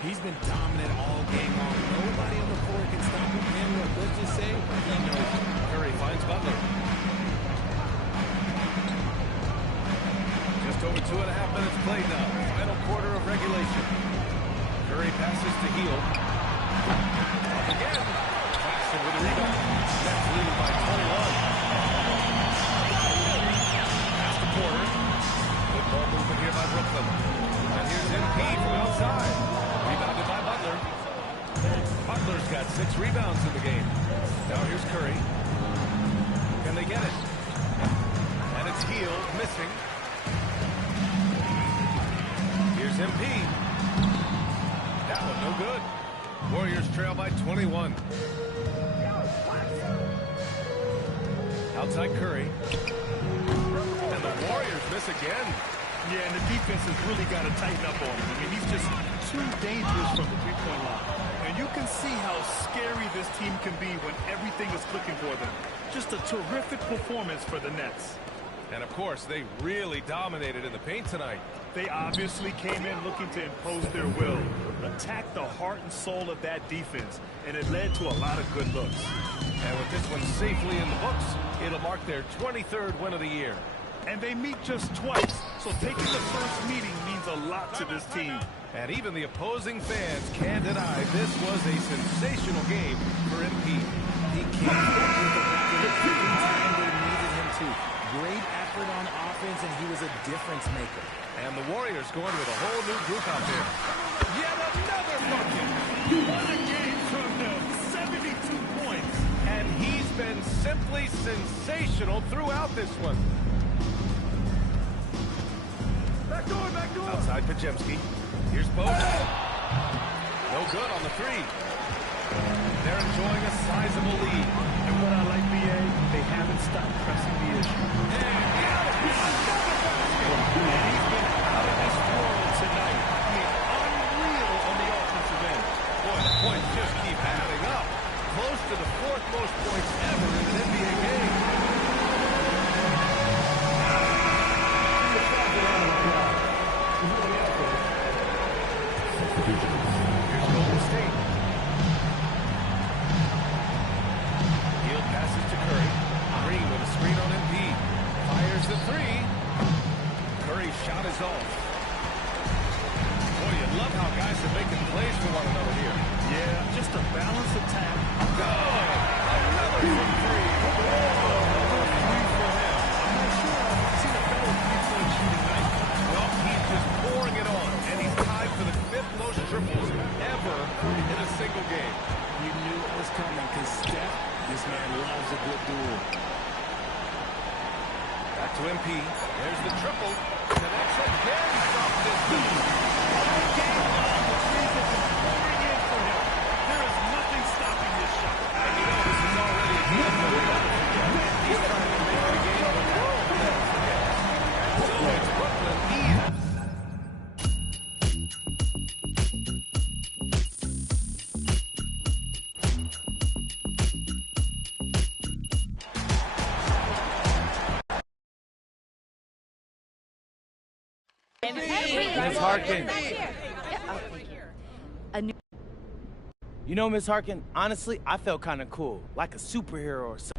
He's been dominant all game long. Nobody on the floor can stop him. And what let's just say, he knows it. Curry finds Butler. Just over 2.5 minutes played now. Final quarter of regulation. Curry passes to Hield. Up again. Claxton with a rebound. Nets leading by 21. Pass to Porter. Good ball movement here by Brooklyn. And here's MP from outside. Rebounded by Butler. Butler's got 6 rebounds in the game. Now here's Curry. Can they get it? And it's Hield missing. Here's MP. That one no good. Warriors trail by 21. Outside Curry. And the Warriors miss again. Yeah, and the defense has really got to tighten up on him. I mean, he's just too dangerous from the three-point line. And you can see how scary this team can be when everything is clicking for them. Just a terrific performance for the Nets. And, of course, they really dominated in the paint tonight. They obviously came in looking to impose their will, attack the heart and soul of that defense, and it led to a lot of good looks. And with this one safely in the books, it'll mark their 23rd win of the year. And they meet just twice, so taking the first meeting means a lot to this team. And even the opposing fans can't deny this was a sensational game for MP. He came back with the record every time they needed him to. Great effort on offense, and he was a difference maker. And the Warriors going with a whole new group out there. Yet another bucket. What a game from them. 72 points. And he's been simply sensational throughout this one. Back door. Outside Podziemski. Here's Bogut. No good on the three. They're enjoying a sizable lead. And what I like, BA, they haven't stopped pressing the issue. And he's been out of this world tonight. I mean, unreal on the offensive end. Boy, the points just keep adding up. Close to the 4th most points ever in an NBA game. Here's Golden State. Hield passes to Curry. Green with a screen on MP. Fires the Shot is off. Boy, you love how guys are making plays for one another here. Yeah, just a balanced attack. Another from three. Another three for him. I'm not sure I've seen a better three-point shooting night. Well, he's just pouring it on, and he's tied for the 5th most triples ever in a single game. You knew it was coming because Steph, this man loves a good duel. Back to MP. There's the triple. Connects again from distance. All game long, the threes have been pouring in for him. There is nothing stopping this shot. And you know this is already a game that we'll never forget. He's trying to make the game that we'll never forget. And so it's Brooklyn even. Miss Harkin. You know, Miss Harkin, honestly, I felt kind of cool, like a superhero or something.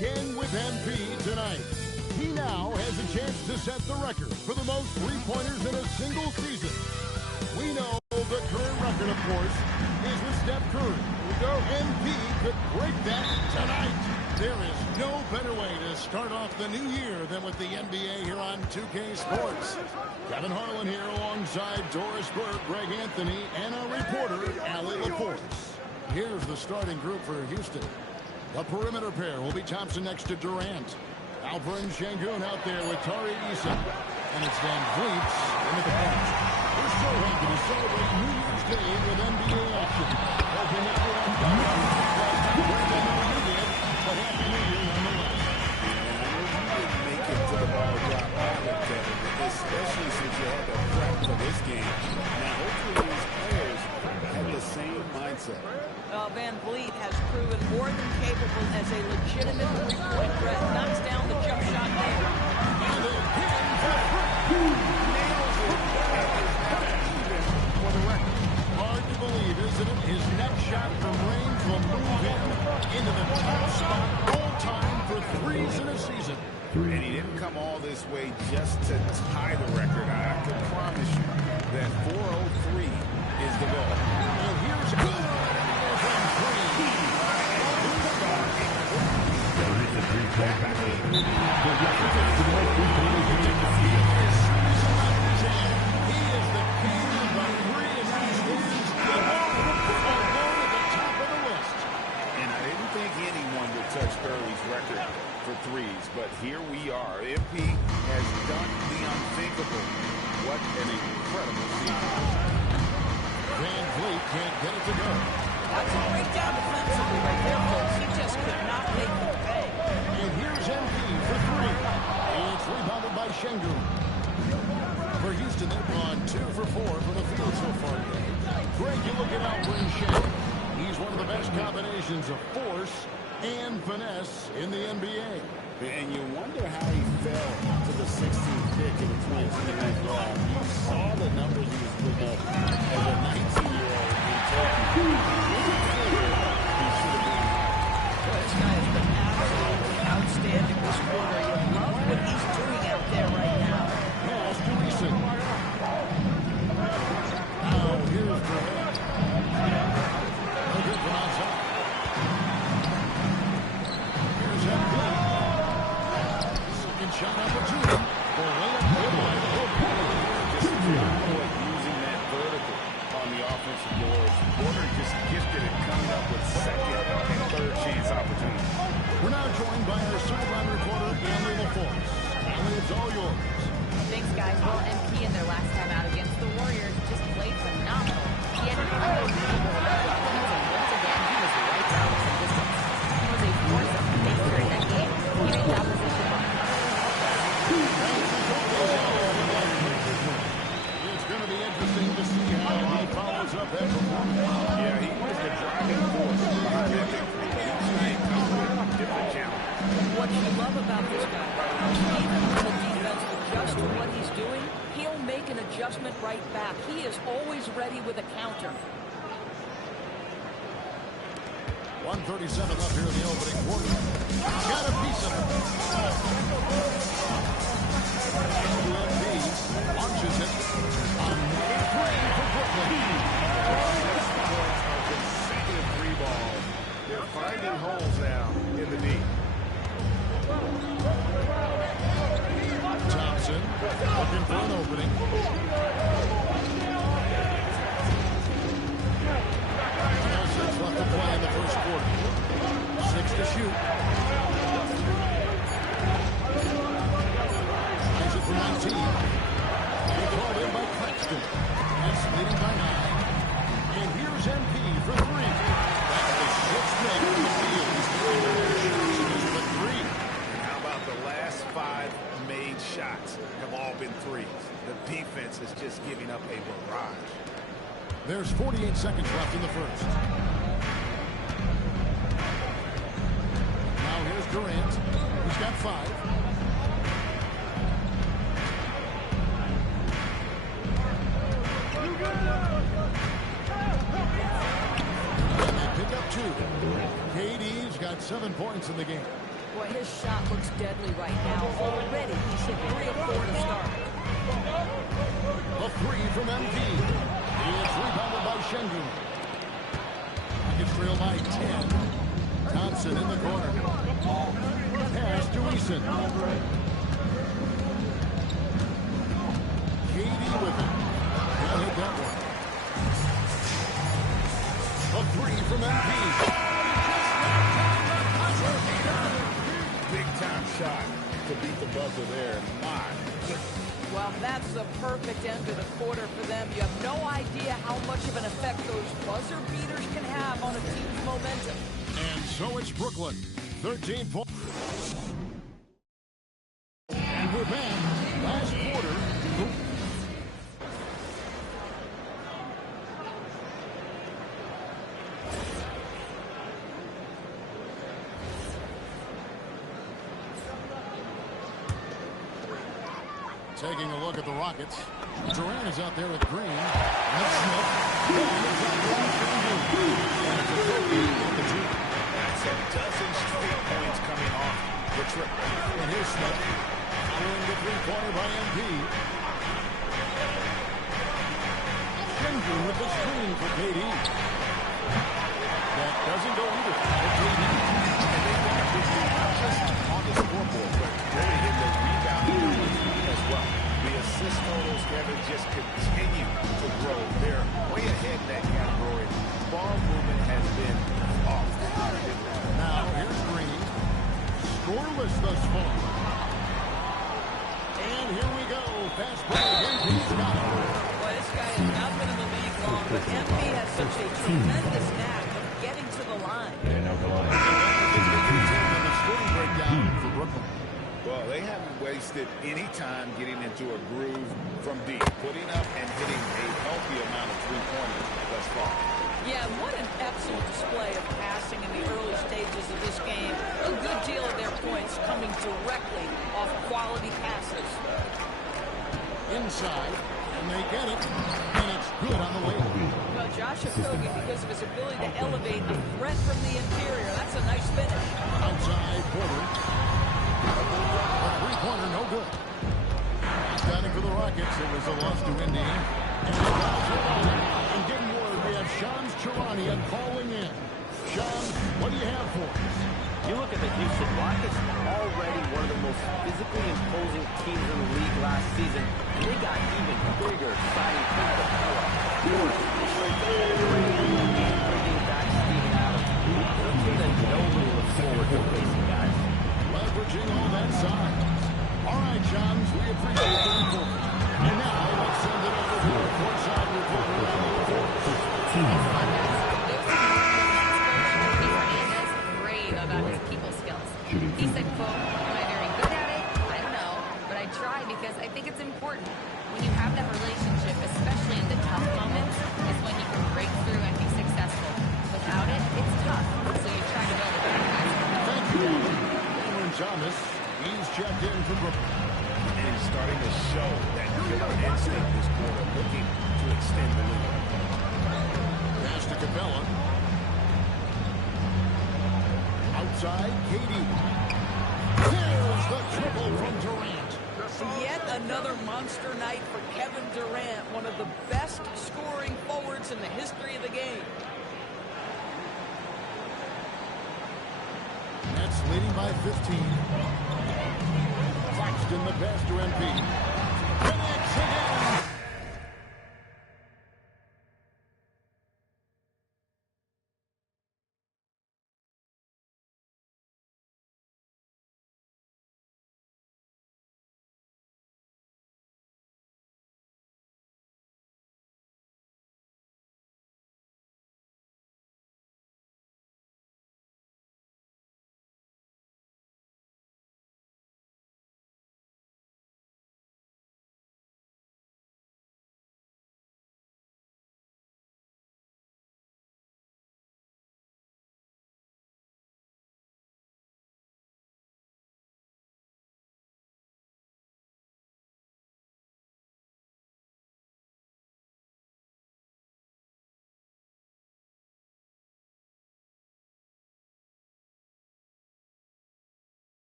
again with MP tonight. He now has a chance to set the record for the most three-pointers in a single season. We know the current record, of course, is with Steph Curry. Here we go. MP could break that tonight. There is no better way to start off the new year than with the NBA here on 2K Sports. Kevin Harlan here alongside Doris Burke, Greg Anthony, and our reporter, Allie LaForce. Here's the starting group for Houston. The perimeter pair will be Thompson next to Durant. Alperen Şengün out there with Tari Eason. And it's Van Vliet into the bench. We're so happy to celebrate New Year's Day with NBA action. Hoping everyone got it. I know you did, but Happy New Year nonetheless. Make it to the ball drop either, Kevin, especially since you had to prep for this game. Now, hopefully these players have the same mindset. Van Vliet has proven more than capable as a legitimate three-point threat. Knocks down the jump shot there. For the record, hard to believe, isn't it? His next shot from range will move him into the top spot all time for threes in a season. And he didn't come all this way just to tie the record. I can promise you that 403 is the goal. And here's good. Touch Curry's record for threes, but here we are. MP has done the unthinkable. What an incredible season. Van Vliet can't get it to go. That's a breakdown defensively right there, folks. He just could not make the pay. And here's MP for three. It's rebounded by Şengün. For Houston, they've gone 2 for 4 from the field so far today. Greg, you look at Alperen Şengün. He's one of the best combinations of force and finesse in the NBA. And you wonder how he fell to the 16th pick in the 2029 draft. You saw the numbers he was putting up as a 19-year-old in Turkey. He should have been higher. This guy has been absolutely outstanding this quarter. You love what he's doing out there right now. Pass to Eason. Now here's Durant. No good from outside. Shot opportunity. Using that vertical on the offensive boards. Porter just gifted it, coming up with second and third chance opportunities. We're now joined by our sideline reporter, Allie LaForce. Allie, it's all yours. Thanks, guys. Well, MP in their last time out against the Warriors just played phenomenal. He had an unbelievable amount of points, and once again, he was right down with some distance. He was a force of nature in that game. He made the opposition run. It's going to be interesting to see how he follows up that performance. Yeah, he was the driving force behind that victory, but each night comes with a different challenge. What you love about this guy, even when the defense adjusts to what he's doing, he'll make an adjustment right back. He is always ready with a counter. 1:37 left here in the opening quarter. Got a piece of it. UMP launches it on 3 for Brooklyn. Consecutive three balls. They're finding holes now in the D. Thompson looking for an opening. Left to play in the first quarter. 6 to shoot. Eyes it for 19. They called in by Claxton. It's leading by 9. And here's MP for 3. That's the 6th make of the field. He's for 3. And how about the last 5 made shots have all been threes? The defense is just giving up a barrage. There's 48 seconds left in the first. Now here's Durant. He's got 5. And they pick up 2. KD's got 7 points in the game. Boy, his shot looks deadly right now. Already he's hit 3 of 4 to start. A three from MP. It's rebounded by Şengün. Nuggets trail by 10. Thompson in the corner. Pass to Eason. Katie with it. He'll hit that one. A three from MP. Big time shot to beat the buzzer there. My goodness. Well, that's the perfect end to the quarter for them. You have no idea how much of an effect those buzzer beaters can have on a team's momentum. And so it's Brooklyn. 13 points. And we're back. Last quarter. Taking a look at the Rockets. Durant is out there with Green. That's Smith. That's a dozen straight points coming off the triple. And here's Smith. Following the three-pointer by MP. Şengün with the screen for KD. That doesn't go either for KD. And they got a big lead, not just on the scoreboard, but really in the rebounding as well. The assist totals, Kevin, just continue to grow. They're way ahead in that category. Ball movement has been off. Now here's Green. Scoreless thus far. And here we go. Fast break. MP's got it. Well, this guy has not been in the league long, but MP has such a tremendous knack of getting to the line. And the scoring breakdown for Brooklyn. Well, they haven't wasted any time getting into a groove from deep, putting up and hitting a healthy amount of three-pointers thus far. Yeah, what an excellent display of passing in the early stages of this game. A good deal of their points coming directly off quality passes. Inside, and they get it, and it's good on the way. Well, Josh Okogie, because of his ability to elevate a threat from the interior, that's a nice finish. Outside Porter. A three-pointer, no good. Standing for the Rockets, it was a loss to Indiana. And getting word, we have Shams Charania calling in. Shams, what do you have for us? You look at the Houston Rockets, already one of the most physically imposing teams in the league last season, and they got even bigger signing Clint Capella, Porter, and bringing back Steven Adams. They're a team that nobody looks forward to facing, guys. Leveraging all that size. All right, Shams, we appreciate the report. And now, let's send it over to our courtside reporter on the court. About his people skills. He said, quote, am I very good at it? I don't know, but I try because I think it's important. When you have that relationship, especially in the tough moments, is when you can break through and be successful. Without it, it's tough, so you try to build a better relationship. Thank you. Cameron Thomas, he's checked in from Brooklyn. And he's starting to show that killer instinct this quarter, looking to extend the lead. Pass to Capella. Outside, KD. There's the triple from Durant. Yet another monster night for Kevin Durant, one of the best scoring forwards in the history of the game. Nets leading by 15. Claxton the pass to MP. Connects again.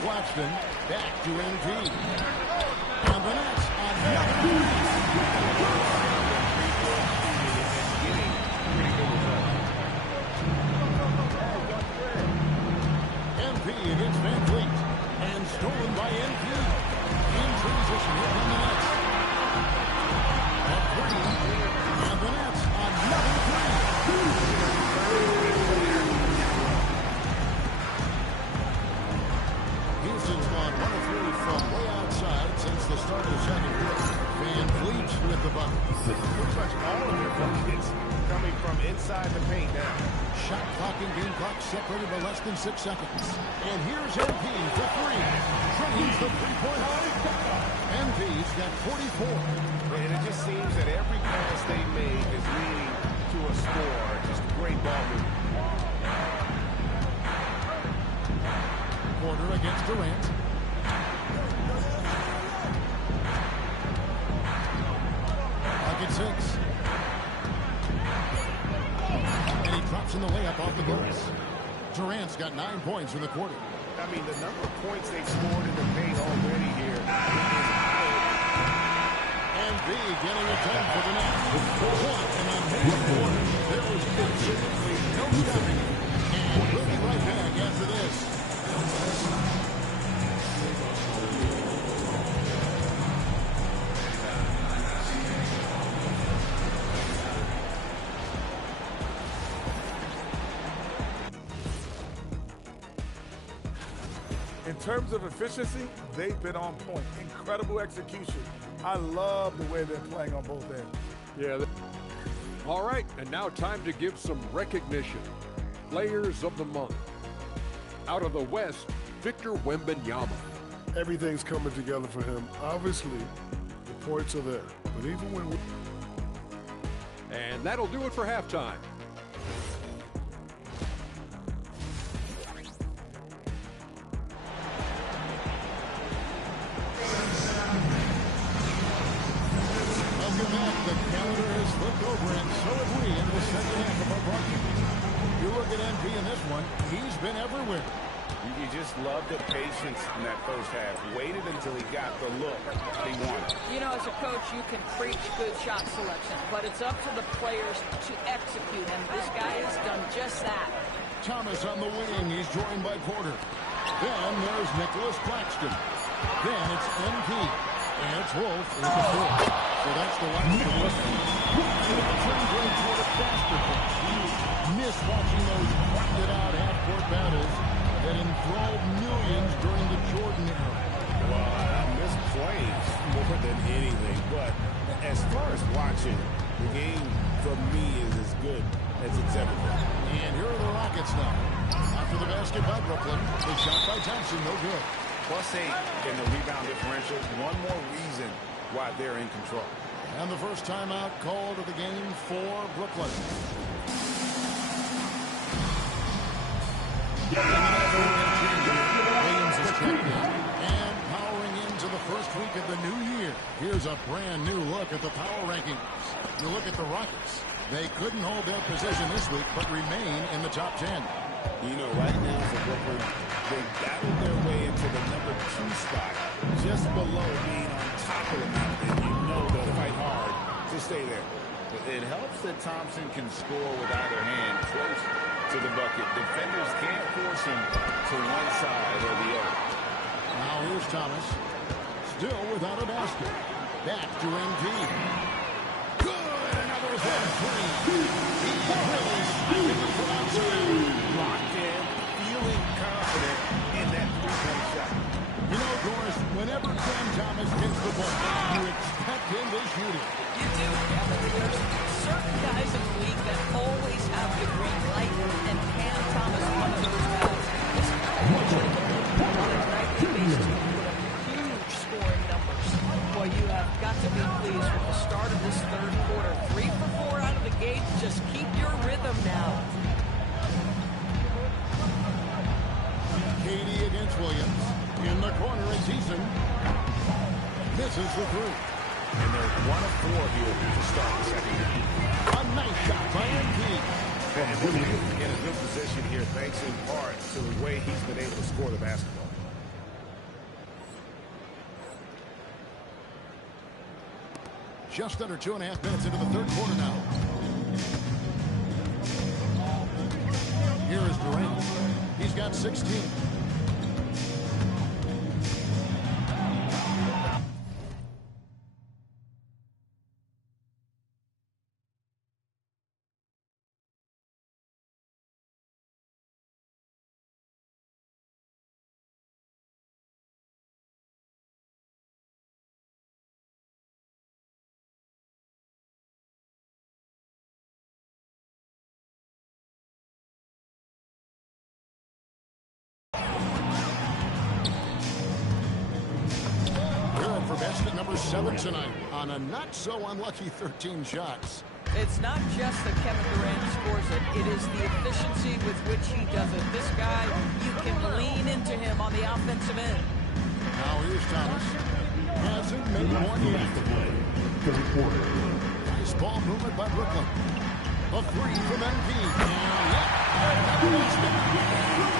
Claxton. Back to MP. And the Nets on MP against Van Fleet. And stolen by MP. In transition here from the Nets. A three. And the Nets another three. Houston's gone 1 of 3 from way outside since the start of the second quarter. Van Fleet with the bucket. Pretty much all of their buckets coming from inside the paint now. Shot clock and game clock separated by less than 6 seconds. And here's MP for 3. Drains the three-point line. MP's got 44. And it just seems that every pass they make is leading to a score. Just great ball movement. Porter against Durant. Pocket 6. And he drops in the layup off the glass. Durant's got 9 points in the quarter. I mean, the number of points they've scored in the paint already here is high. And B getting it done for the Nets. What an amazing quarter. There was absolutely no stopping it. And we'll be right back after this. In terms of efficiency, they've been on point. Incredible execution. I love the way they're playing on both ends. Yeah. All right, and now time to give some recognition. Players of the month. Out of the West, Victor Wembanyama. Everything's coming together for him. Obviously, the points are there. But even when And that'll do it for halftime. Welcome back. The calendar has flipped over, and so have we in the second half of our broadcast. You look at MP in this one, he's been everywhere. You just love the patience in that first half. Waited until he got the look he wanted. You know, as a coach, you can preach good shot selection, but it's up to the players to execute, and this guy has done just that. Thomas on the wing. He's joined by Porter. Then there's Nicholas Claxton. Then it's MP. And it's Wolf with the four. So that's the line for the translating toward a faster pass. You miss watching those pointed out half-court battles that enthralled millions during the Jordan era. Well, I miss plays more than anything. But as far as watching, the game for me is as good as it's ever been. And here are the Rockets now. After the basket by Brooklyn, the shot by Thompson, no good. +8 in the rebound differential. One more reason why they're in control. And the first timeout called of the game for Brooklyn. Williams is checked in. And powering into the first week of the new year. Here's a brand new look at the power rankings. You look at the Rockets. They couldn't hold their position this week, but remain in the top 10. You know, right now for Brooklyn, they battled their way into the number 2 spot, just below being on top of the mountain. You know they'll fight hard to stay there. But it helps that Thompson can score with either hand close to the bucket. Defenders can't force him to one side or the other. Now here's Thomas, still without a basket. Back to MP. Good, another three. He really swinging it from outside. Locked in, feeling confident in that three-point shot. You know, Doris, whenever Cam Thomas gets the ball, you expect him to shoot it. You do, Kevin. There's certain guys in the league that always have the green light, and Cam Thomas is one of those guys. This guy wants you to compete on a nightly basis to put up huge scoring numbers. Boy, you have got to be pleased with the start of this third quarter. 3 for 4 out of the gate. Just keep your rhythm now. Katie against Williams. In the corner, it's Eason. Misses the three. And they're 1 of 4 here to start the second half. A nice shot by MP. And Williams in a good position here, thanks in part to the way he's been able to score the basketball. just under 2.5 minutes into the third quarter now. Here is Durant. He's got 16. For best at number 7 tonight on a not-so-unlucky 13 shots. It's not just that Kevin Durant scores it. It is the efficiency with which he does it. This guy, you can lean into him on the offensive end. Now here's Thomas. Hasn't made one yet. Nice ball movement by Brooklyn. A three from MP.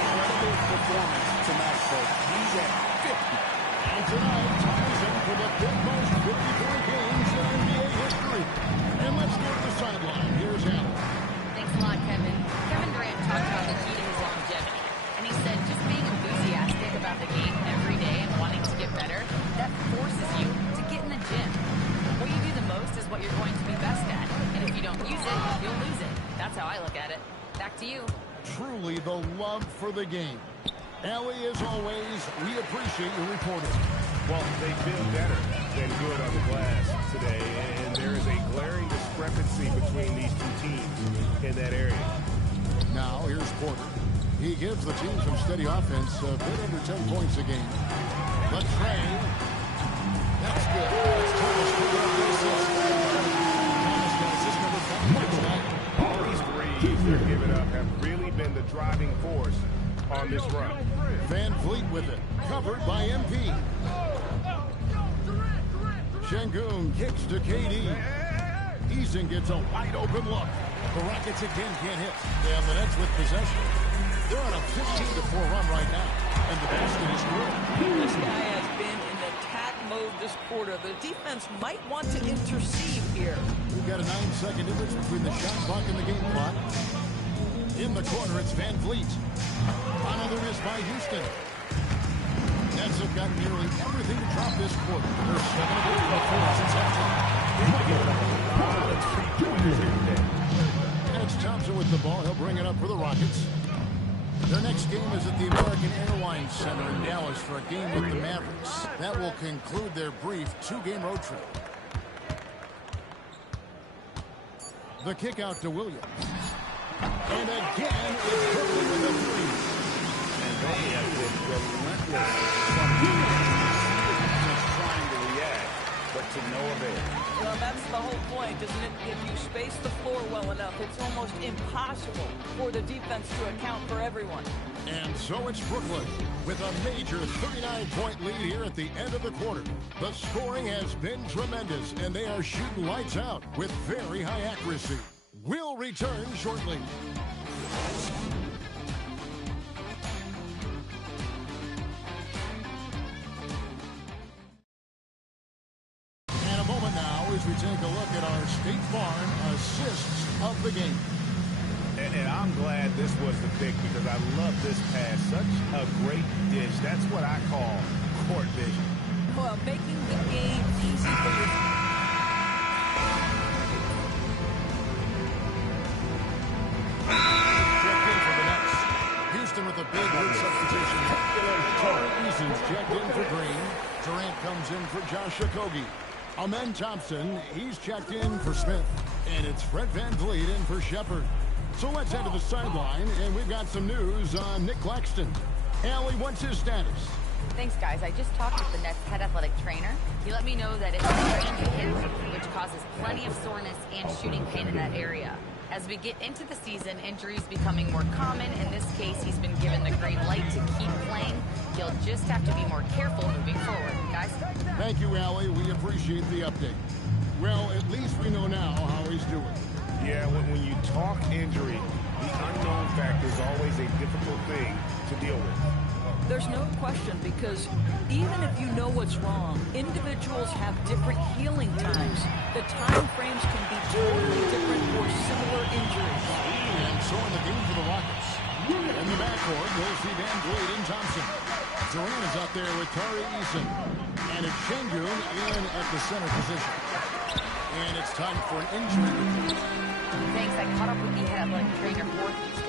Incredible performance tonight, folks. He's at 50. And tonight, ties in for the fifth most 50-point games in NBA history. And let's go to the sideline. Here's Allen. Thanks a lot, Kevin. Kevin Durant talked about the key to his longevity. And he said just being enthusiastic about the game every day and wanting to get better, that forces you to get in the gym. What you do the most is what you're going to be best at. And if you don't use it, you'll lose it. That's how I look at it. Back to you. Truly the love for the game. Allie, as always, we appreciate your reporting. Well, they've been better than good on the glass today, and there is a glaring discrepancy between these two teams in that area. Now, here's Porter. He gives the team some steady offense, a bit under 10 points a game. But Trey, that's good. That's Thomas. Thomas got assist number 5 tonight. All these threes they're giving up have really been the driving force on this run. Van Vliet with it, covered by MP. Şengün kicks to KD. Eason gets a wide open look. The Rockets again can't hit. And the Nets with possession. They're on a 15-4 run right now. And the basket is good. This guy has been in attack mode this quarter. The defense might want to intercede here. We've got a 9-second difference between the shot clock and the game clock. In the corner, it's Van Vliet. Another miss by Houston. Nets have got nearly everything to drop this quarter. They're 7 of 8 before since halftime. It's Thompson with the ball. He'll bring it up for the Rockets. Their next game is at the American Airlines Center in Dallas for a game with the Mavericks. That will conclude their brief 2-game road trip. The kick out to Williams. And again, it's Brooklyn with a three. And they have been relentless from just trying to react, but to no avail. Well, that's the whole point, isn't it? If you space the floor well enough, it's almost impossible for the defense to account for everyone. And so it's Brooklyn with a major 39-point lead here at the end of the quarter. The scoring has been tremendous, and they are shooting lights out with very high accuracy. We'll return shortly. And a moment now as we take a look at our State Farm assists of the game. And I'm glad this was the pick because I love this pass. Such a great dish. That's what I call court vision. Well, making the game easy for you. With a big hurt substitution. Eason's checked in for Green. Durant comes in for Josh Okogie. Amen Thompson, he's checked in for Smith. And it's Fred Van Vliet in for Shepard. So let's head to the sideline, and we've got some news on Nick Claxton. Allie, what's his status? Thanks, guys. I just talked with the Nets head athletic trainer. He let me know that it's a strained hip, which causes plenty of soreness and shooting pain in that area. As we get into the season, injuries becoming more common. In this case, he's been given the green light to keep playing. He'll just have to be more careful moving forward, guys. Thank you, Allie. We appreciate the update. Well, at least we know now how he's doing. Yeah, when you talk injury, the unknown factor is always a difficult thing to deal with. There's no question, because even if you know what's wrong, individuals have different healing times. The time frames can be totally different for similar injuries. And so in the game for the Rockets. In the backcourt, we'll see Van Vliet and Thompson. Durant is out there with Tari Eason. And it's Şengün in at the center position. And it's time for an injury report. Thanks. I caught up with the head athletic trainer for Houston.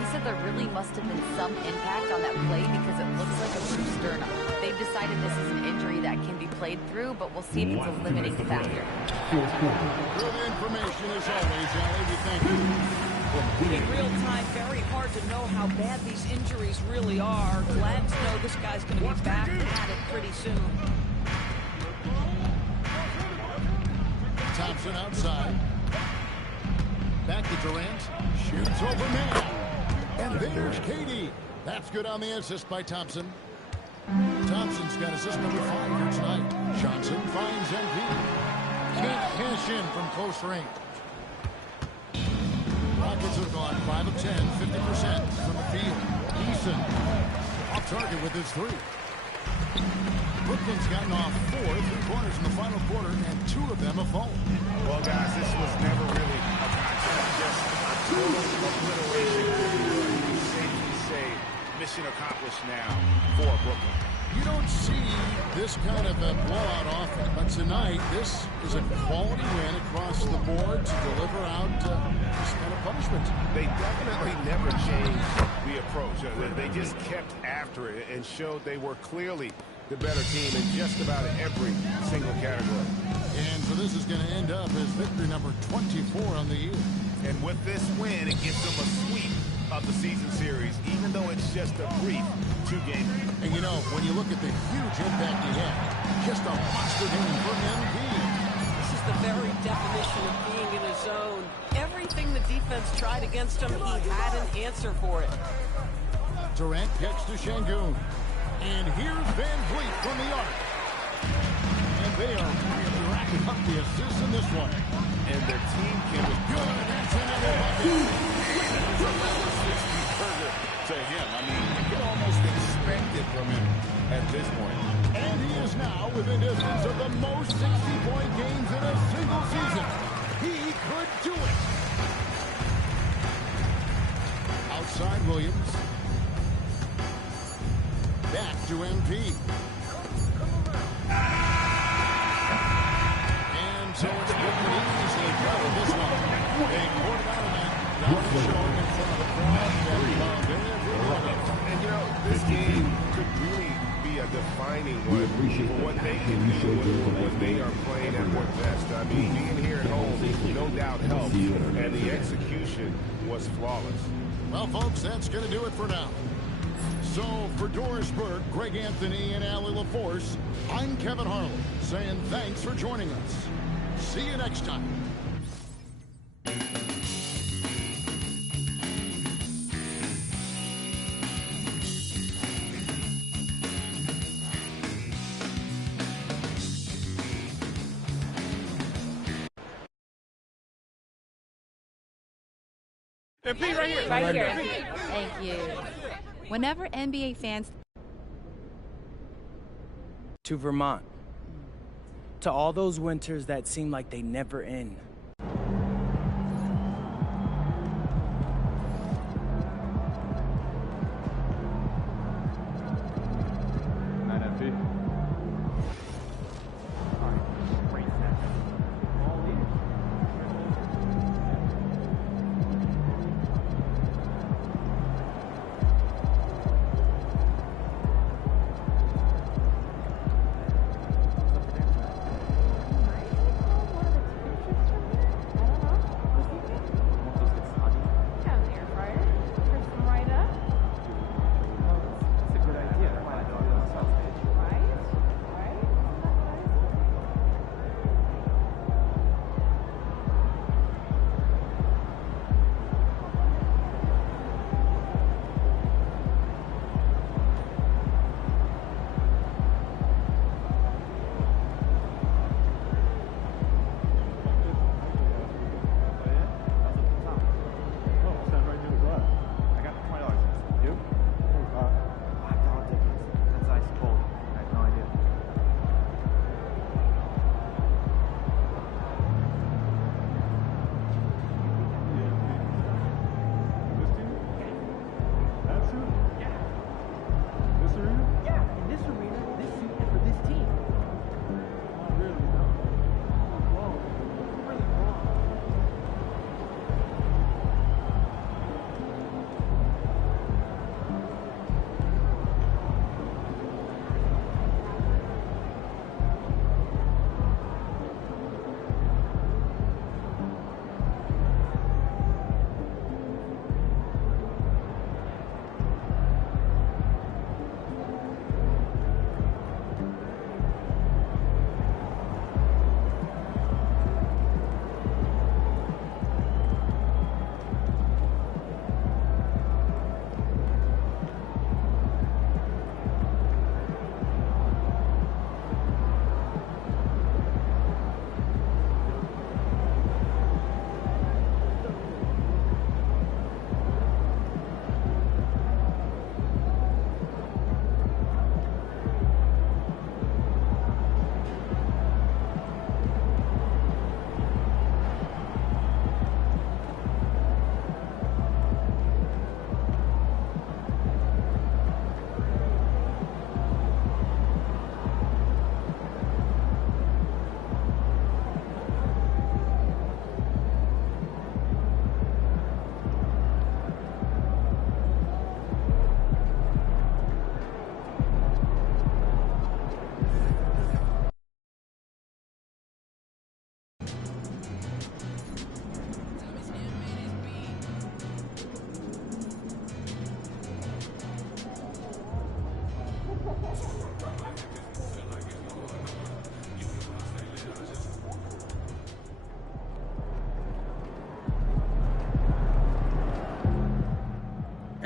He said there really must have been some impact on that play because it looks like a bruised sternum. They've decided this is an injury that can be played through, but we'll see if it's a limiting factor. Good information as always, Allie. We thank you. In real time, very hard to know how bad these injuries really are. Glad to know this guy's going to be back at it pretty soon. Thompson outside. Back to Durant. Shoots over man. And there's Katie. That's good on the assist by Thompson. Thompson's got assist number 5 here tonight. Johnson finds MP. Can't cash in from close range. Rockets have gone 5 of 10, 50% from the field. Eason off target with his 3. Brooklyn's gotten off 4 3-pointers in the final quarter, and 2 of them have fallen. Well, guys, this was never really a contest. Just a total obliteration. You can safely say mission accomplished now for Brooklyn. You don't see this kind of a blowout often, but tonight this is a quality win across the board to deliver out this kind of punishment. They definitely never changed the approach. They just kept after it and showed they were clearly the better team in just about every single category. And so this is going to end up as victory number 24 on the year. And with this win, it gives them a sweep of the season series, even though it's just a brief 2-game. And you know, when you look at the huge impact he had, just a monster game for MP. This is the very definition of being in a zone. Everything the defense tried against him, he had an answer for it. Durant gets to Şengün. And here's Van Vliet from the arc. And they are really racking up the assists in this one. And their team can be good. That's another bucket. Tremendous 60-burger to him. I mean, you can almost expect it from him at this point. And he is now within distance of the most 60-point games in a single season. He could do it. Outside Williams. Back to MP. And so it's Brooklyn easily covered this one. They poured it out of that. Donovan showing in front of the crowd. And you know, this game could really be a defining one for what they can do when they are playing at their best. I mean, being here at home, no doubt helps. And the execution was flawless. Well, folks, that's going to do it for now. So, for Doris Burke, Greg Anthony, and Allie LaForce, I'm Kevin Harlan, saying thanks for joining us. See you next time. MP right here. Right here. Thank you. Whenever NBA fans... To Vermont. To all those winters that seem like they never end.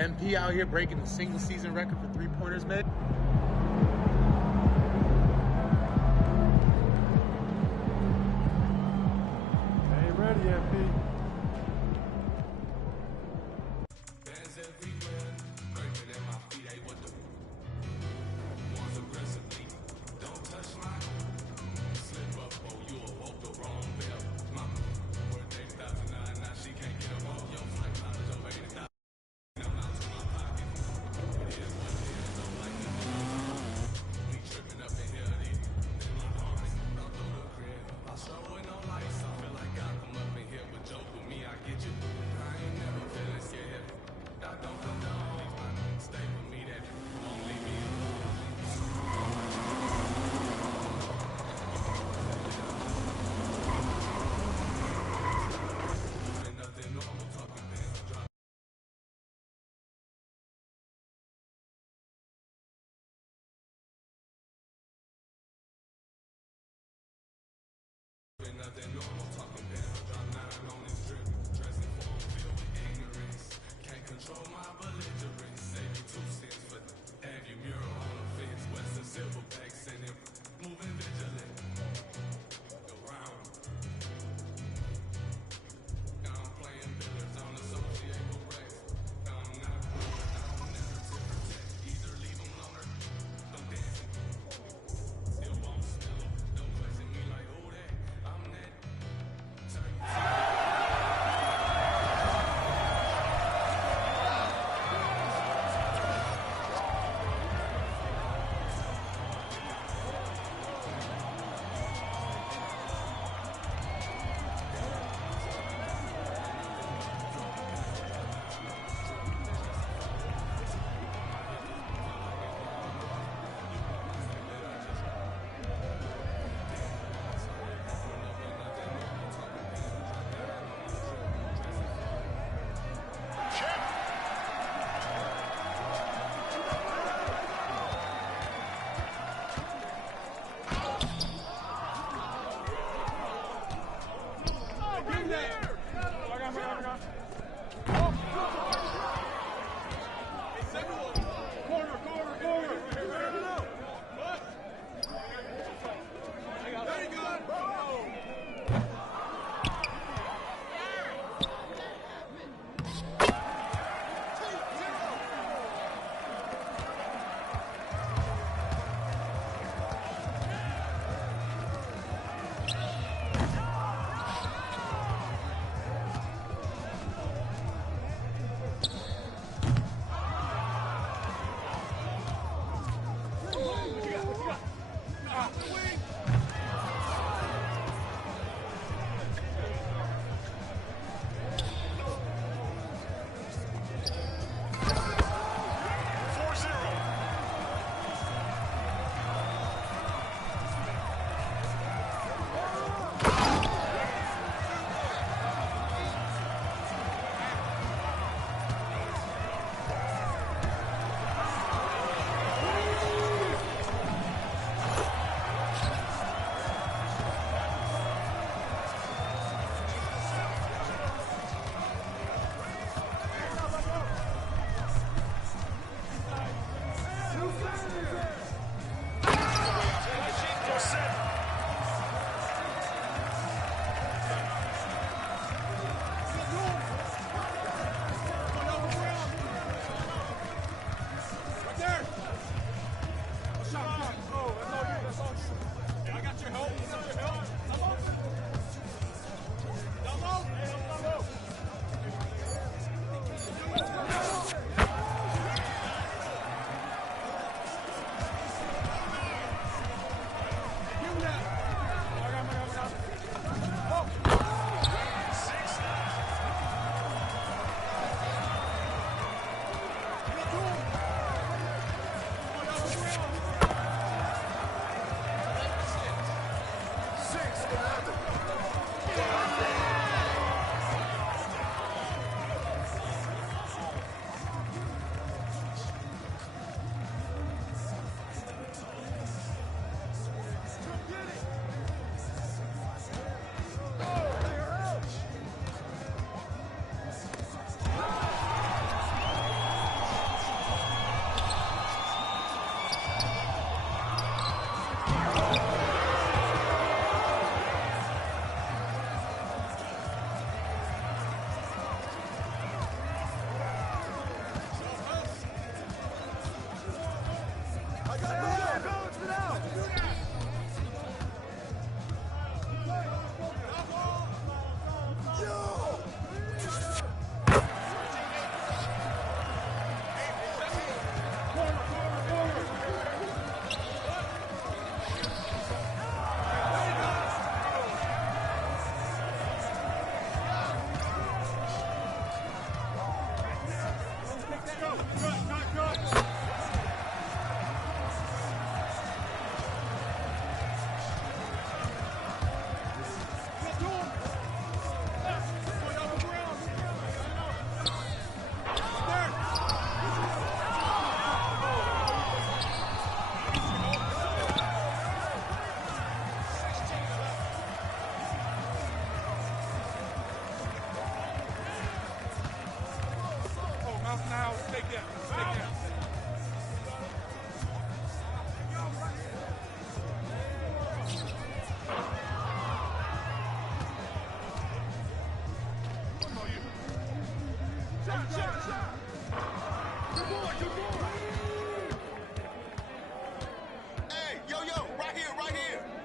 MP out here breaking the single season record for three-pointers made. Ain't ready, MP. Hey, yo, right here, right here.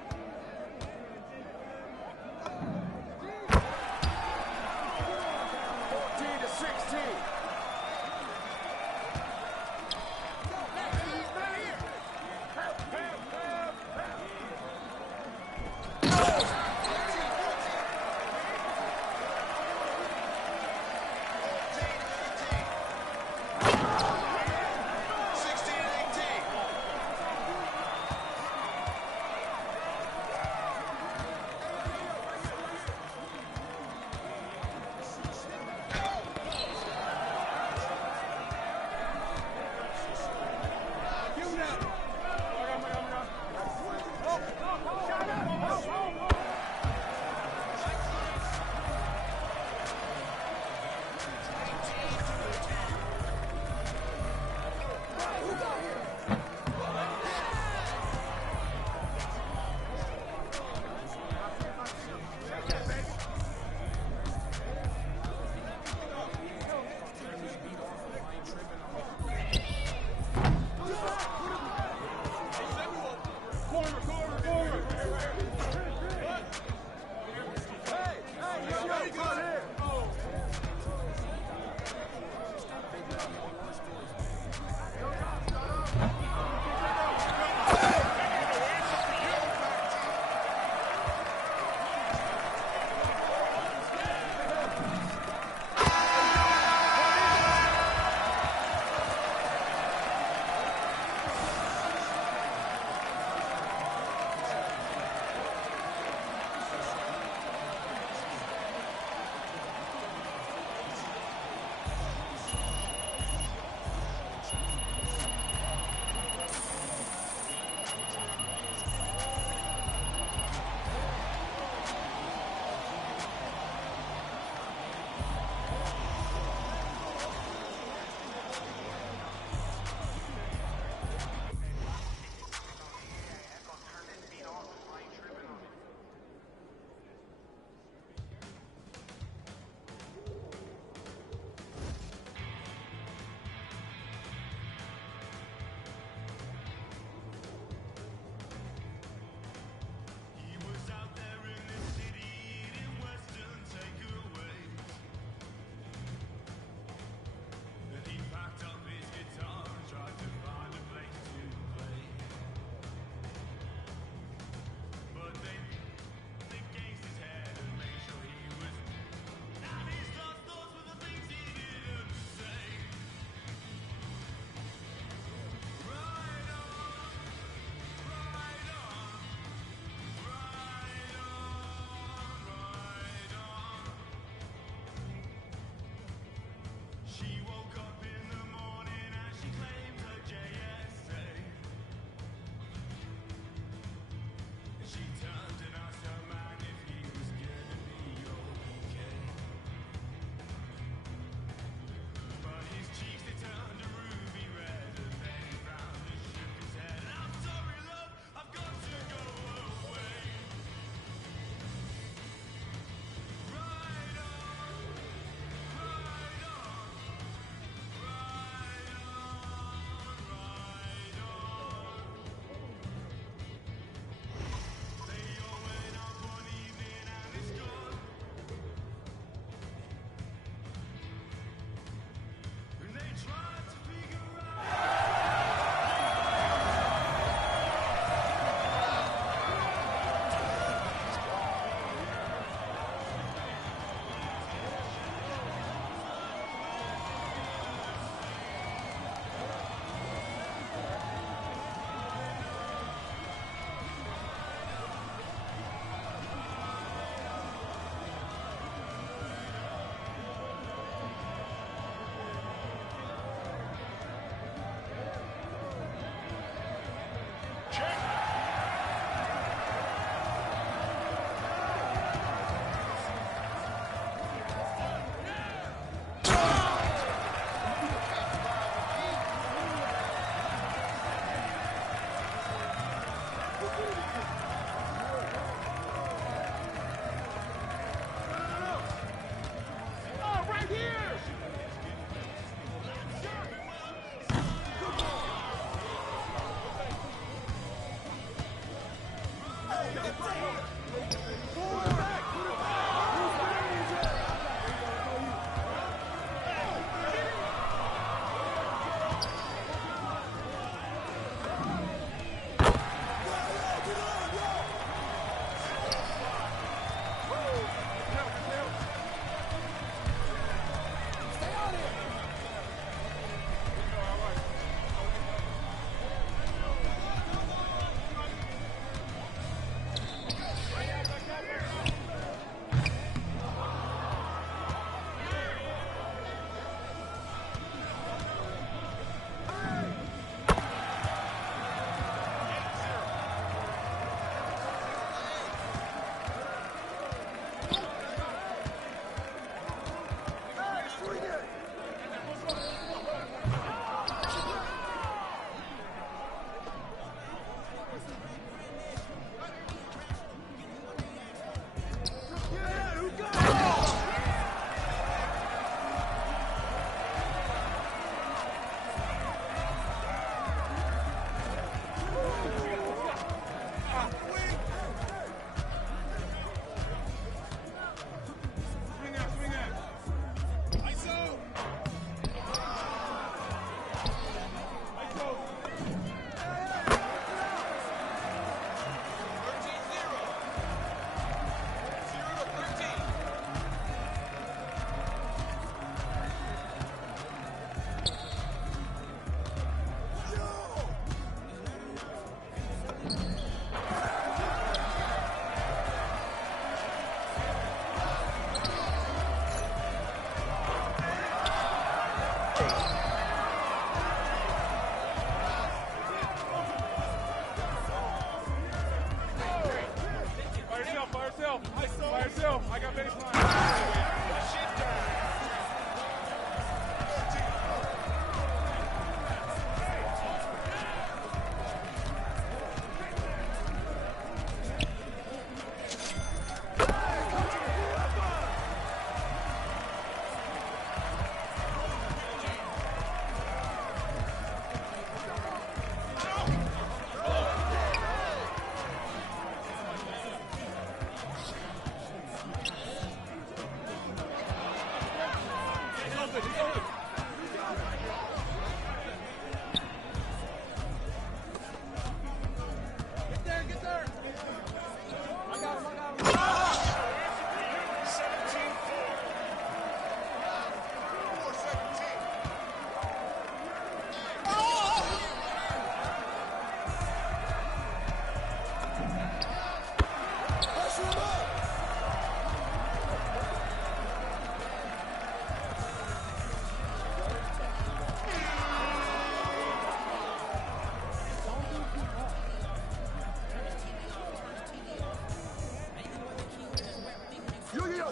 By yourself. I got baseline.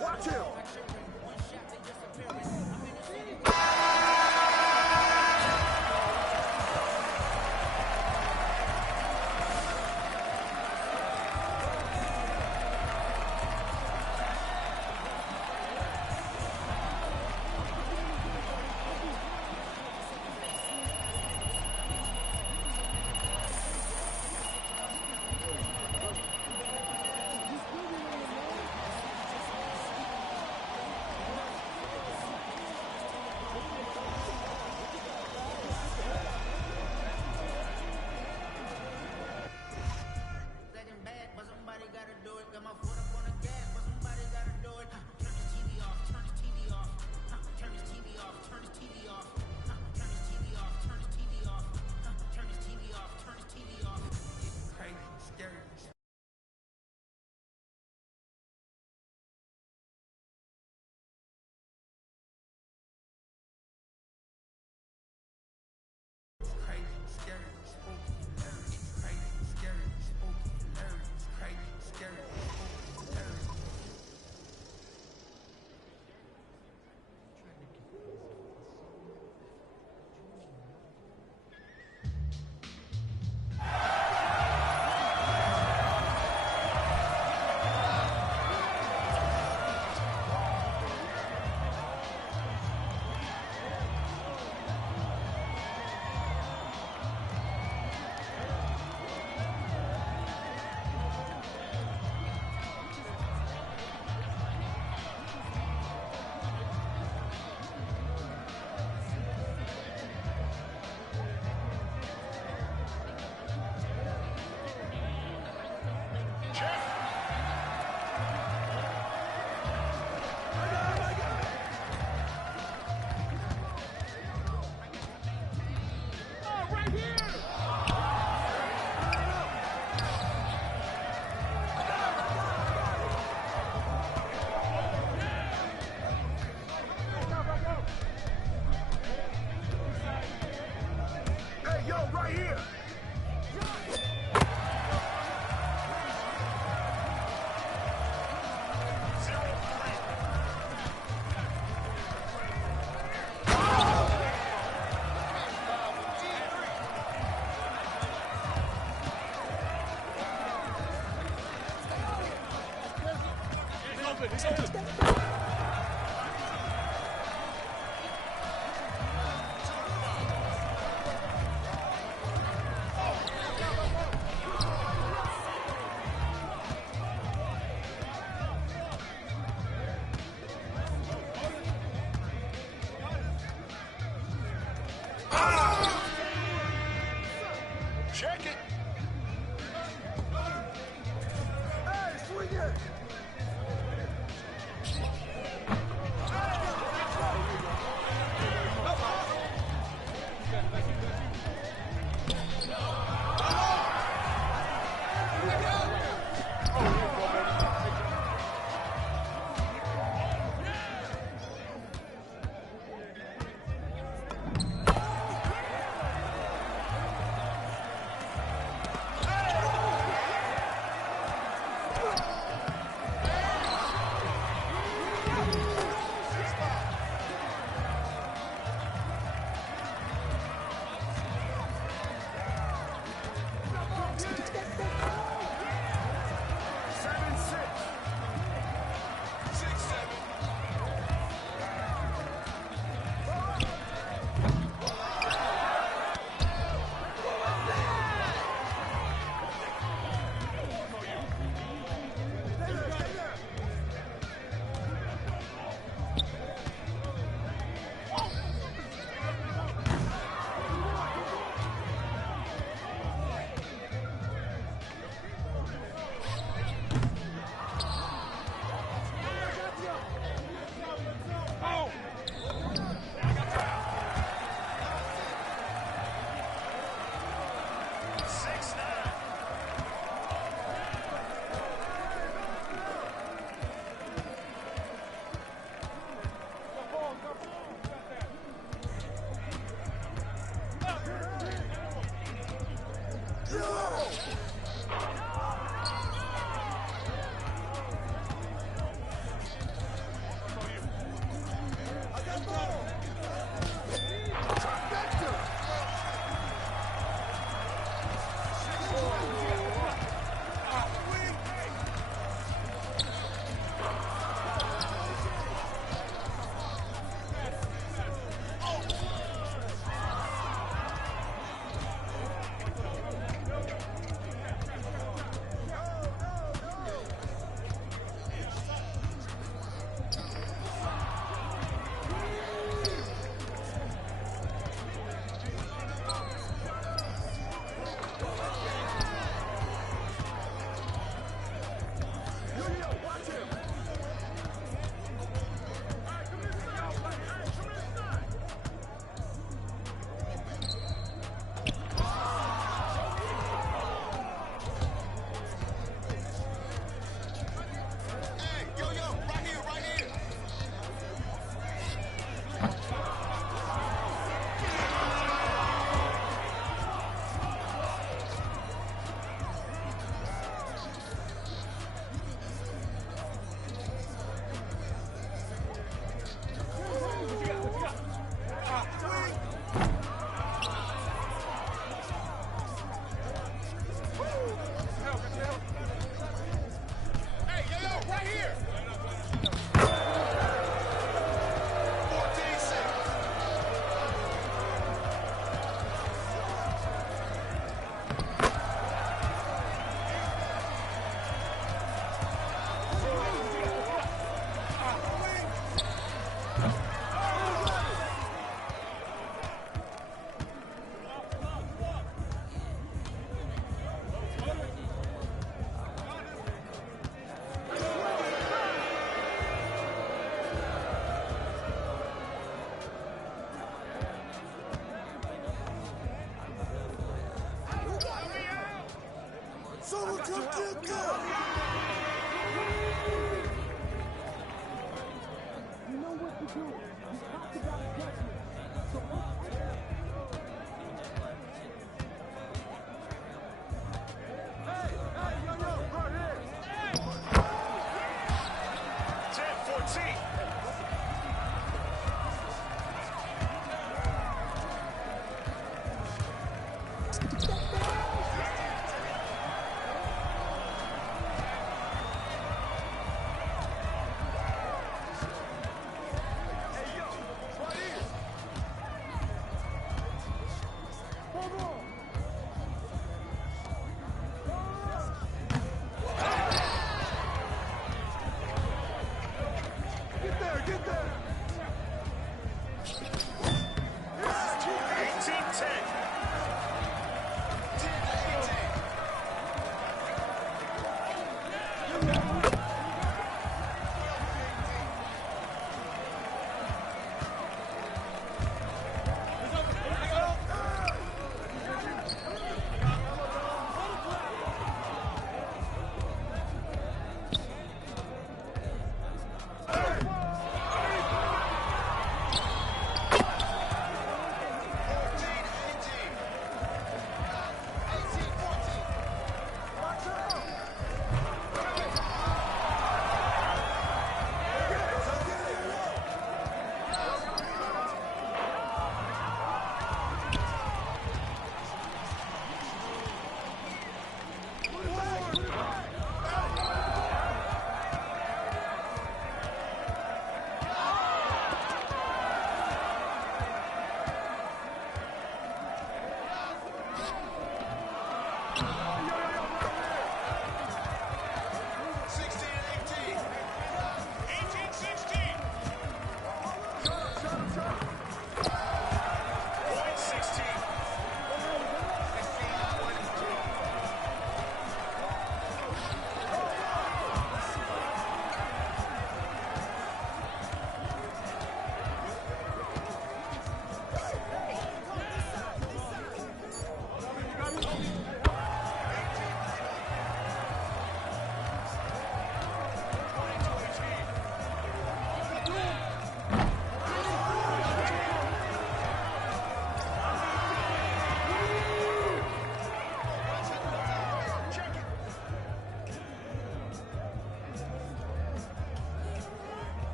Watch him.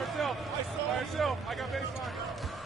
By yourself. I got baseline.